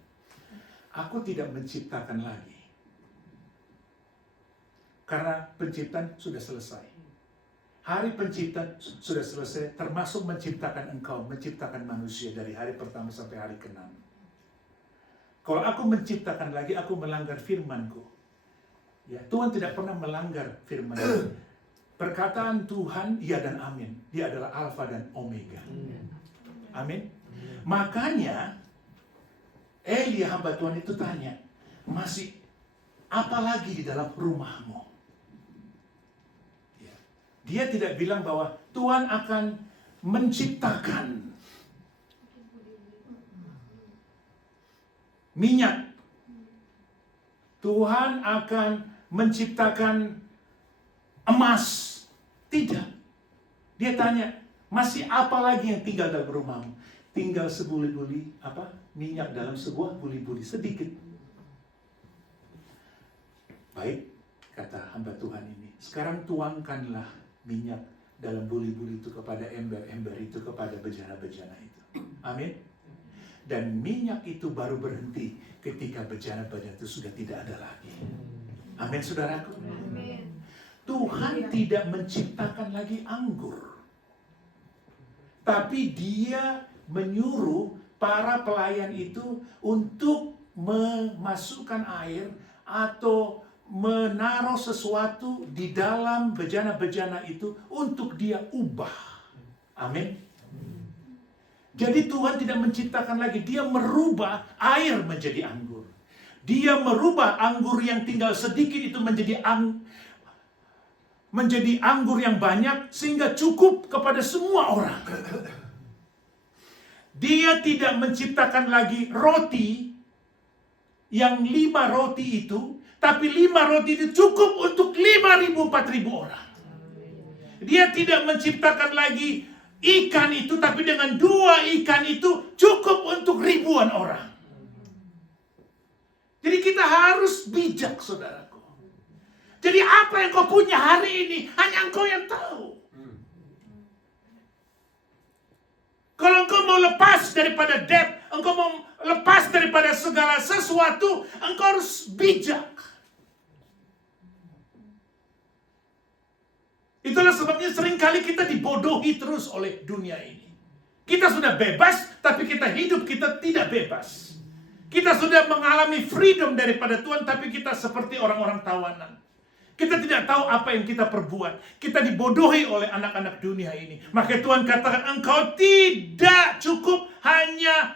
Aku tidak menciptakan lagi. Karena penciptaan sudah selesai. Hari penciptaan sudah selesai, termasuk menciptakan engkau, menciptakan manusia dari hari pertama sampai hari ke-6. Kalau aku menciptakan lagi, aku melanggar firman-Ku. Ya, Tuhan tidak pernah melanggar firman. Perkataan Tuhan, ya dan amin. Dia adalah Alfa dan Omega. Amin. Makanya, Elia hamba Tuhan itu tanya, masih apa lagi di dalam rumahmu? Ya. Dia tidak bilang bahwa Tuhan akan menciptakan minyak. Tuhan akan menciptakan emas. Tidak. Dia tanya, Masih apa lagi yang tinggal dalam rumahmu? Tinggal sebuli-buli minyak dalam sebuah buli-buli sedikit. Baik, kata hamba Tuhan ini, sekarang tuangkanlah minyak dalam buli-buli itu kepada ember-ember itu, kepada bejana-bejana itu. Amin. Dan minyak itu baru berhenti ketika bejana-bejana itu sudah tidak ada lagi. Amin, saudaraku. Tuhan tidak menciptakan lagi anggur, tapi Dia menyuruh para pelayan itu untuk memasukkan air atau menaruh sesuatu di dalam bejana-bejana itu untuk dia ubah. Amin. Jadi Tuhan tidak menciptakan lagi, Dia merubah air menjadi anggur. Dia merubah anggur yang tinggal sedikit itu menjadi anggur yang banyak sehingga cukup kepada semua orang. Dia tidak menciptakan lagi roti yang 5 roti itu, tapi 5 roti itu cukup untuk 5.000, 4.000 orang. Dia tidak menciptakan lagi ikan itu, tapi dengan 2 ikan itu cukup untuk ribuan orang. Jadi kita harus bijak, saudaraku. Jadi apa yang kau punya hari ini, hanya engkau yang tahu. Kalau engkau mau lepas daripada debt, engkau mau lepas daripada segala sesuatu, engkau harus bijak. Itulah sebabnya seringkali kita dibodohi terus oleh dunia ini. Kita sudah bebas, tapi kita hidup kita tidak bebas. Kita sudah mengalami freedom daripada Tuhan, tapi kita seperti orang-orang tawanan. Kita tidak tahu apa yang kita perbuat. Kita dibodohi oleh anak-anak dunia ini. Maka Tuhan katakan, engkau tidak cukup hanya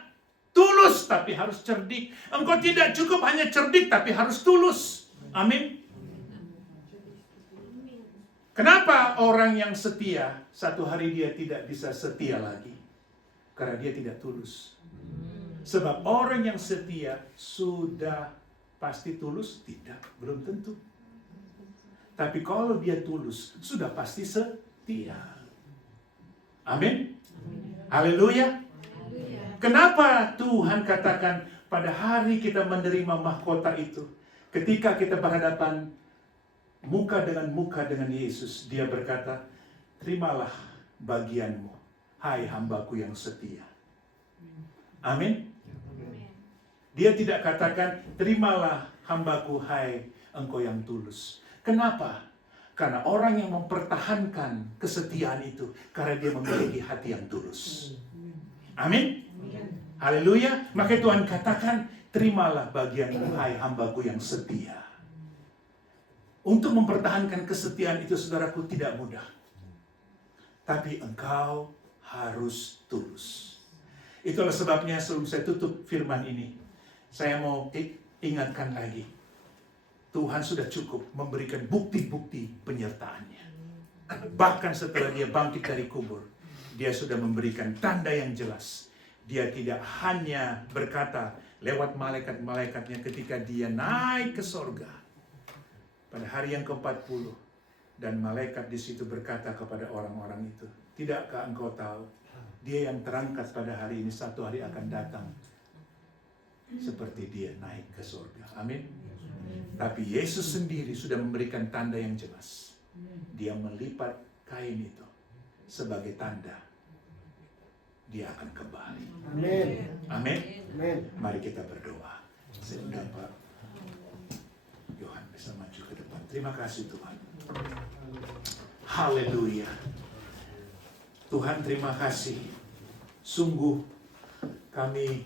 tulus, tapi harus cerdik. Engkau tidak cukup hanya cerdik, tapi harus tulus. Amin. Kenapa orang yang setia, satu hari dia tidak bisa setia lagi? Karena dia tidak tulus. Sebab orang yang setia sudah pasti tulus? Tidak, belum tentu. Tapi kalau dia tulus, sudah pasti setia. Amin. Haleluya. Kenapa Tuhan katakan pada hari kita menerima mahkota itu, ketika kita berhadapan muka dengan Yesus, Dia berkata, terimalah bagianmu, hai hambaku yang setia. Amin. Dia tidak katakan, terimalah hambaku, hai engkau yang tulus. Kenapa? Karena orang yang mempertahankan kesetiaan itu, karena dia memiliki hati yang tulus. Amin. Haleluya. Maka Tuhan katakan, terimalah bagianmu, hai hambaku yang setia. Untuk mempertahankan kesetiaan itu, saudaraku, tidak mudah. Tapi engkau harus tulus. Itulah sebabnya sebelum saya tutup firman ini, saya mau ingatkan lagi. Tuhan sudah cukup memberikan bukti-bukti penyertaannya. Bahkan setelah dia bangkit dari kubur, dia sudah memberikan tanda yang jelas. Dia tidak hanya berkata lewat malaikat-malaikatnya ketika dia naik ke sorga pada hari yang ke-40, dan malaikat di situ berkata kepada orang-orang itu, tidakkah engkau tahu, dia yang terangkat pada hari ini satu hari akan datang seperti dia naik ke sorga. Amin. Tapi Yesus sendiri sudah memberikan tanda yang jelas. Dia melipat kain itu sebagai tanda dia akan kembali. Amin. Amin. Amin. Mari kita berdoa. Saya undang Pak Yohan bisa maju ke depan. Terima kasih Tuhan. Haleluya. Tuhan, terima kasih. Sungguh kami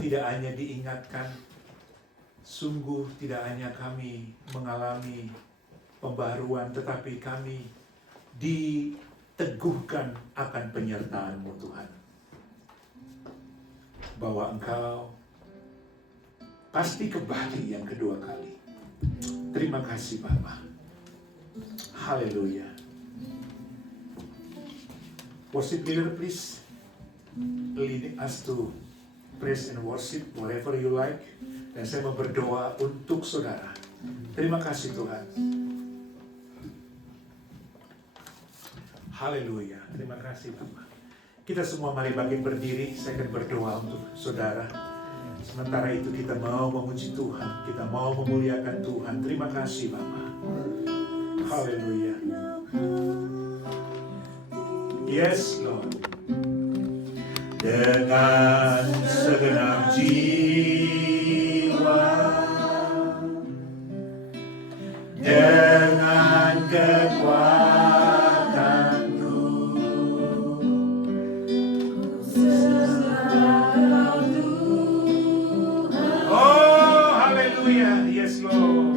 tidak hanya diingatkan, sungguh tidak hanya kami mengalami pembaharuan, tetapi kami diteguhkan akan penyertaan-Mu Tuhan. Bahwa Engkau pasti kembali yang kedua kali. Terima kasih Bapa. Haleluya. Worship leader, please lead us to praise and worship whatever you like. Dan saya mau berdoa untuk saudara. Terima kasih Tuhan. Haleluya. Terima kasih Bapak. Kita semua mari bangkit berdiri. Saya akan berdoa untuk saudara. Sementara itu kita mau memuji Tuhan. Kita mau memuliakan Tuhan. Terima kasih Bapak. Haleluya. Yes Lord. Dengan segenap jiwa, dengan kekuatanku, oh haleluya, yes Lord.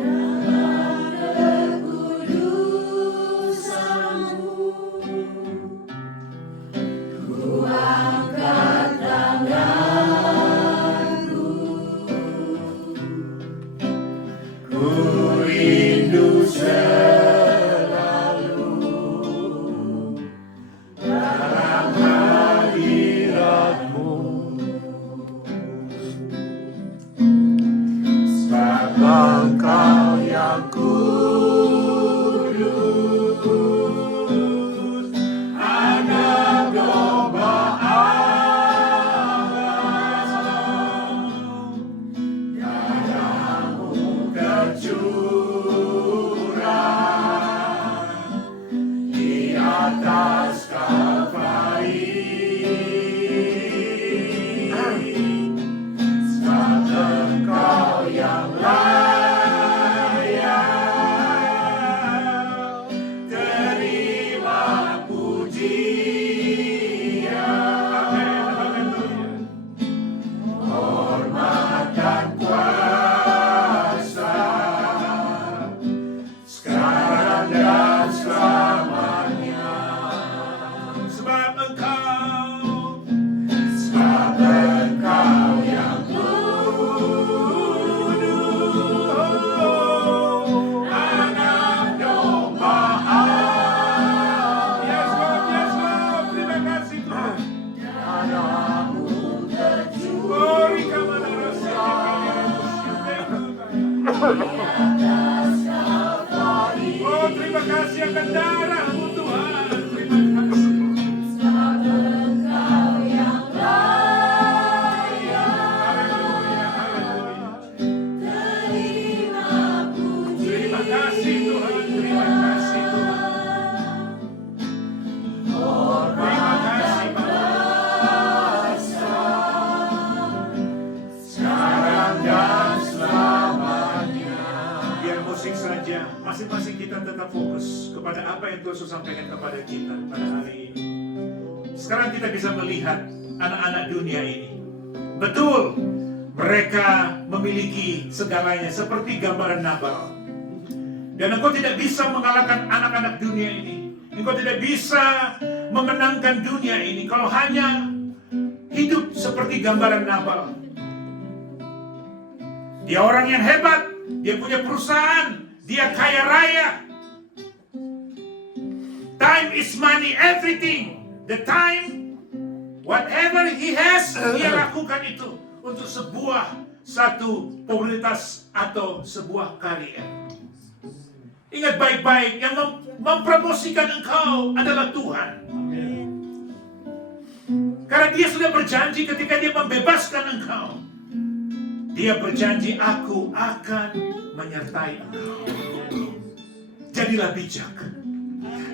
Oh, terima kasih akan darah-Mu Tuhan. Terima kasih. Haleluya, haleluya. Terima kasih Tuhan, terima kasih Tuhan. Terima kasih Bapak. Sekarang dan selamanya. Biar musik saja, masing-masing kita tetap fokus kepada apa yang Tuhan sampaikan kepada kita pada hari ini. Sekarang kita bisa melihat anak-anak dunia ini. Betul, mereka memiliki segalanya seperti gambaran Nabal. Dan engkau tidak bisa mengalahkan anak-anak dunia ini. Engkau tidak bisa memenangkan dunia ini kalau hanya hidup seperti gambaran Nabal. Dia orang yang hebat, dia punya perusahaan, dia kaya raya. Time is money, everything. The time, whatever he has, dia lakukan itu untuk satu popularitas atau sebuah karier. Ingat baik-baik, yang mempromosikan engkau adalah Tuhan. Karena dia sudah berjanji ketika dia membebaskan engkau. Dia berjanji, aku akan menyertai engkau. Jadilah bijak.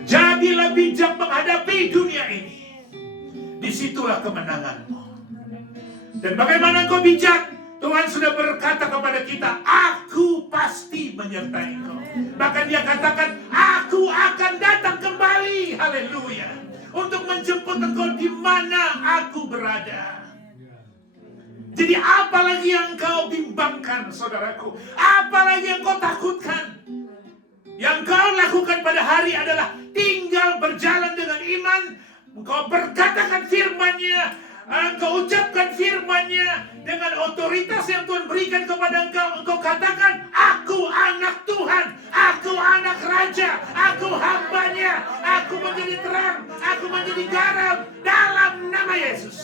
Jadilah bijak menghadapi dunia ini. Disitulah kemenanganmu. Dan bagaimana engkau bijak? Tuhan sudah berkata kepada kita, aku pasti menyertai engkau. Bahkan dia katakan, aku akan datang kembali. Haleluya. Untuk menjemput engkau di mana aku berada. Jadi apalagi yang kau bimbangkan, saudaraku? Apalagi yang kau takutkan? Yang kau lakukan pada hari adalah tinggal berjalan dengan iman. Engkau berkatakan firman-Nya, engkau ucapkan firman-Nya dengan otoritas yang Tuhan berikan kepada engkau. Engkau katakan, aku anak Tuhan, aku anak Raja, aku hamba-Nya, aku menjadi terang, aku menjadi garam dalam nama Yesus.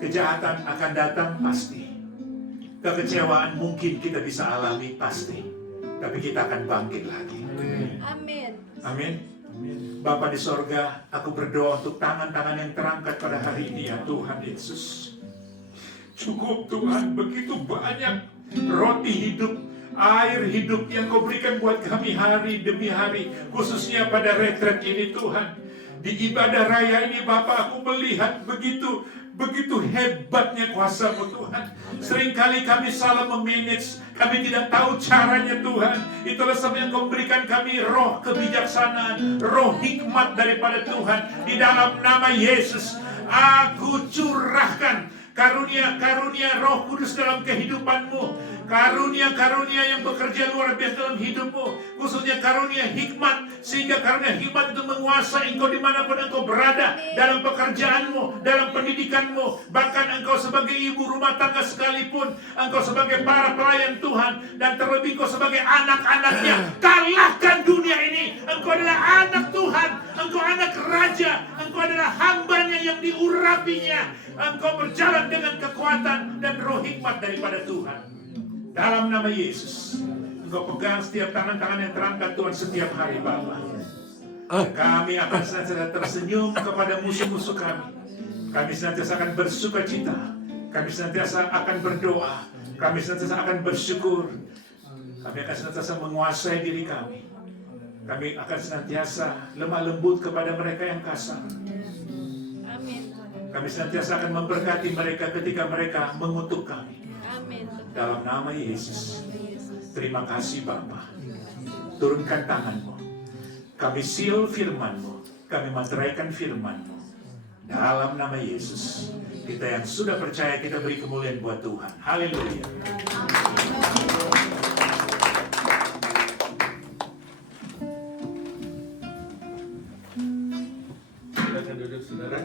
Kejahatan akan datang pasti. Kekecewaan mungkin kita bisa alami pasti, tapi kita akan bangkit lagi. Amin. Amin. Bapa di sorga, aku berdoa untuk tangan-tangan yang terangkat pada hari ini ya Tuhan Yesus. Cukup Tuhan, begitu banyak roti hidup, air hidup yang Kau berikan buat kami hari demi hari, khususnya pada retret ini Tuhan. Di ibadah raya ini Bapa, aku melihat begitu hebatnya kuasa-Mu Tuhan. Seringkali kami salah memanage, kami tidak tahu caranya Tuhan. Itulah sebab yang Kau berikan kami roh kebijaksanaan, roh hikmat daripada Tuhan. Di dalam nama Yesus, aku curahkan karunia-karunia Roh Kudus dalam kehidupan-Mu. Karunia-karunia yang bekerja luar biasa dalam hidup-Mu, khususnya karunia hikmat, sehingga karunia hikmat itu menguasai Engkau dimanapun Engkau berada, dalam pekerjaan-Mu, dalam pendidikan-Mu, bahkan Engkau sebagai ibu rumah tangga sekalipun, Engkau sebagai para pelayan Tuhan, dan terlebih Engkau sebagai anak-anaknya. Kalahkan dunia ini. Engkau adalah anak Tuhan, Engkau anak Raja, Engkau adalah hambanya yang diurapinya. Engkau berjalan dengan kekuatan dan roh hikmat daripada Tuhan. Dalam nama Yesus, Engkau pegang setiap tangan-tangan yang terangkat Tuhan setiap hari Bapa. Kami akan senantiasa tersenyum kepada musuh-musuh kami. Kami senantiasa akan bersuka cita. Kami senantiasa akan berdoa. Kami senantiasa akan bersyukur. Kami akan senantiasa menguasai diri kami. Kami akan senantiasa lemah lembut kepada mereka yang kasar. Amin. Kami senantiasa akan memberkati mereka ketika mereka mengutuk kami. Amin. Dalam nama Yesus. Terima kasih Bapa. Turunkan tangan-Mu. Kami seal firman-Mu. Kami materaikan firman-Mu. Dalam nama Yesus. Kita yang sudah percaya, kita beri kemuliaan buat Tuhan. Haleluya. Silakan duduk saudara.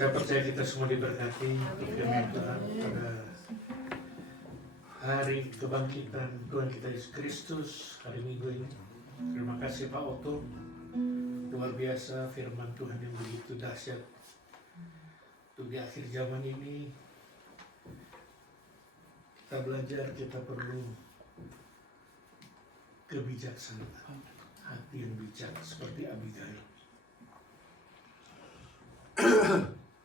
Saya percaya kita semua diberkati firman Tuhan pada hari kebangkitan Tuhan kita Yesus Kristus hari Minggu ini. Terima kasih Pak Otto, luar biasa firman Tuhan yang begitu dahsyat. Untuk di akhir zaman ini kita belajar, kita perlu kebijaksanaan, hati yang bijak seperti Abigail.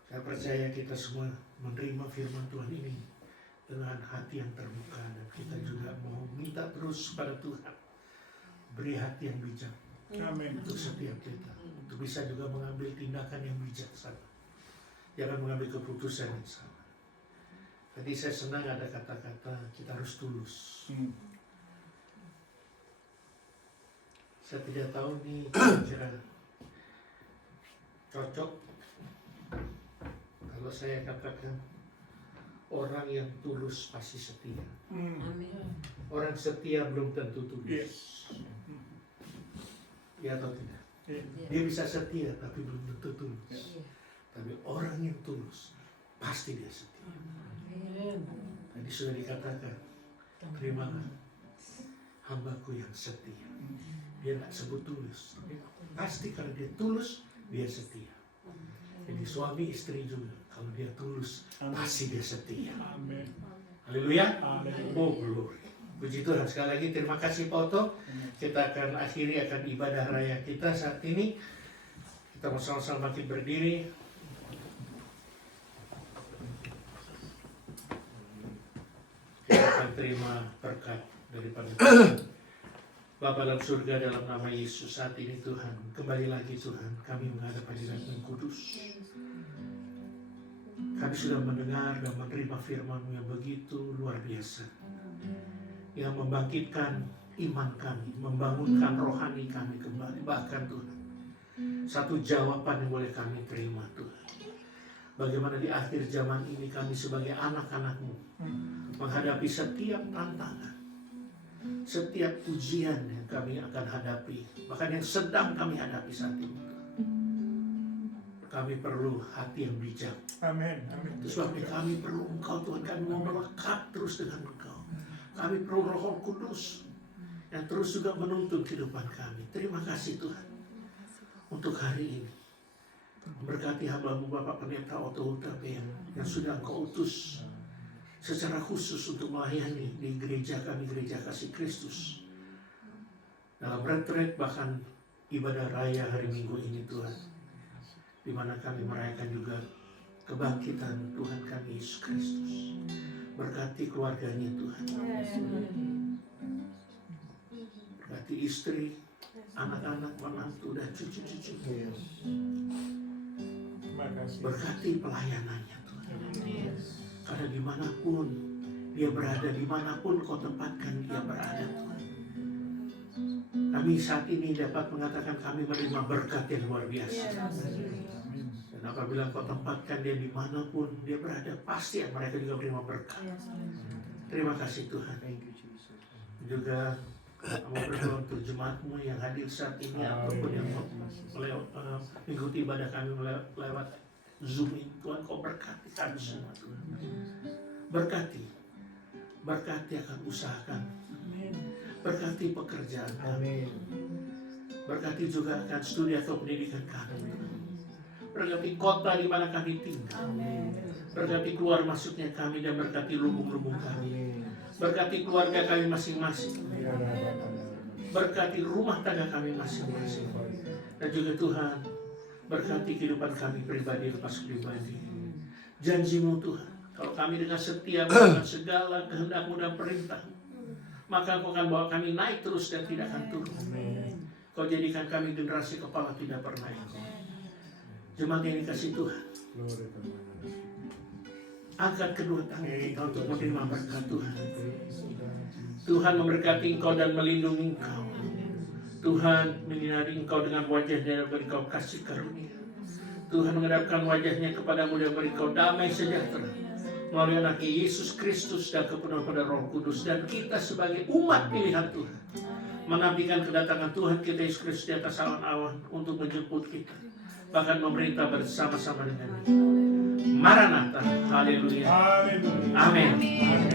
Saya percaya kita semua menerima firman Tuhan ini dengan hati yang terbuka, dan kita juga mau minta terus pada Tuhan beri hati yang bijak untuk setiap kita, untuk bisa juga mengambil tindakan yang bijaksana, jangan mengambil keputusan yang salah. Tadi saya senang ada kata-kata kita harus tulus. Saya tidak tahu nih kira-kira cocok kalau saya katakan orang yang tulus pasti setia. Orang setia belum tentu tulus. Ya atau tidak? Dia bisa setia tapi belum tentu tulus. Tapi orang yang tulus pasti dia setia. Tadi sudah dikatakan, terimalah hambaku yang setia. Dia tak sebut tulus, pasti kalau dia tulus dia setia. Jadi suami istri juga, kalau dia tulus pasti dia setia. Haleluya. Oh glory. Puji Tuhan. Sekali lagi terima kasih Pak Otto. Kita akan akhiri ibadah raya kita saat ini. Kita mau sama-sama makin berdiri. Kita akan terima berkat daripada Bapa dalam surga, dalam nama Yesus saat ini Tuhan, kembali lagi Tuhan, kami menghadap hadirat yang kudus. Kami sudah mendengar dan menerima firman-Mu yang begitu luar biasa, yang membangkitkan iman kami, membangunkan rohani kami kembali. Bahkan Tuhan, satu jawaban yang boleh kami terima Tuhan, bagaimana di akhir zaman ini kami sebagai anak-anak-Mu menghadapi setiap tantangan, setiap ujian yang kami akan hadapi, bahkan yang sedang kami hadapi saat ini. Kami perlu hati yang bijak. Amin. Itu sebabnya kami perlu Engkau Tuhan. Kami mau melekat terus dengan Engkau. Kami perlu Roh Kudus yang terus juga menuntun kehidupan kami. Terima kasih Tuhan untuk hari ini. Berkati hamba-Mu Bapak Pendeta Otto Hutabe yang sudah Engkau utus secara khusus untuk melayani di gereja kami, Gereja Kasih Kristus. Dalam retret bahkan ibadah raya hari Minggu ini Tuhan, di mana kami merayakan juga kebangkitan Tuhan kami Yesus Kristus. Berkati keluarganya Tuhan. Berkati istri, anak-anak, menantu dan cucu-cucu. Terima kasih. Berkati pelayanannya Tuhan. Karena dimanapun dia berada, dimanapun Kau tempatkan dia berada Tuhan. Kami saat ini dapat mengatakan kami menerima berkat yang luar biasa. Dan apabila Kau tempatkan dia dimanapun dia berada, pasti mereka juga menerima berkat. Terima kasih Tuhan. Juga kami berdoa untuk jemaat-Mu yang hadir saat ini ataupun yang mengikuti ibadah kami lewat Zoom ini. Tuhan Kau berkati kami semua Tuhan. Berkati akan usaha kami. Berkati pekerjaan kami. Berkati juga akan studi atau pendidikan kami. Berkati kota di mana kami tinggal. Berkati keluar masuknya kami dan berkati lubung-lubung kami. Berkati keluarga kami masing-masing. Berkati rumah tangga kami masing-masing. Dan juga Tuhan, berkati kehidupan kami pribadi lepas pribadi. Janji-Mu Tuhan, kalau kami dengan setia melakukan segala kehendak-Mu dan perintah-Mu, maka Kau akan bawa kami naik terus dan tidak akan turun. Kau jadikan kami generasi kepala tidak pernah ikut. Jemaat yang dikasih Tuhan, angkat kedua tangan kita untuk menerima berkat Tuhan. Tuhan memberkati Engkau dan melindungi Engkau. Tuhan menyinari Engkau dengan wajah-Nya dan beri Engkau kasih karunia. Tuhan menghadapkan wajah-Nya kepadamu dan beri Engkau damai sejahtera melalui anak Yesus Kristus dan kepenuhan pada Roh Kudus. Dan kita sebagai umat pilihan Tuhan menantikan kedatangan Tuhan kita Yesus Kristus di atas awan-awan untuk menjemput kita, bahkan memerintah bersama-sama dengan Dia. Maranatha, haleluya, Haleluya. amin. Amin.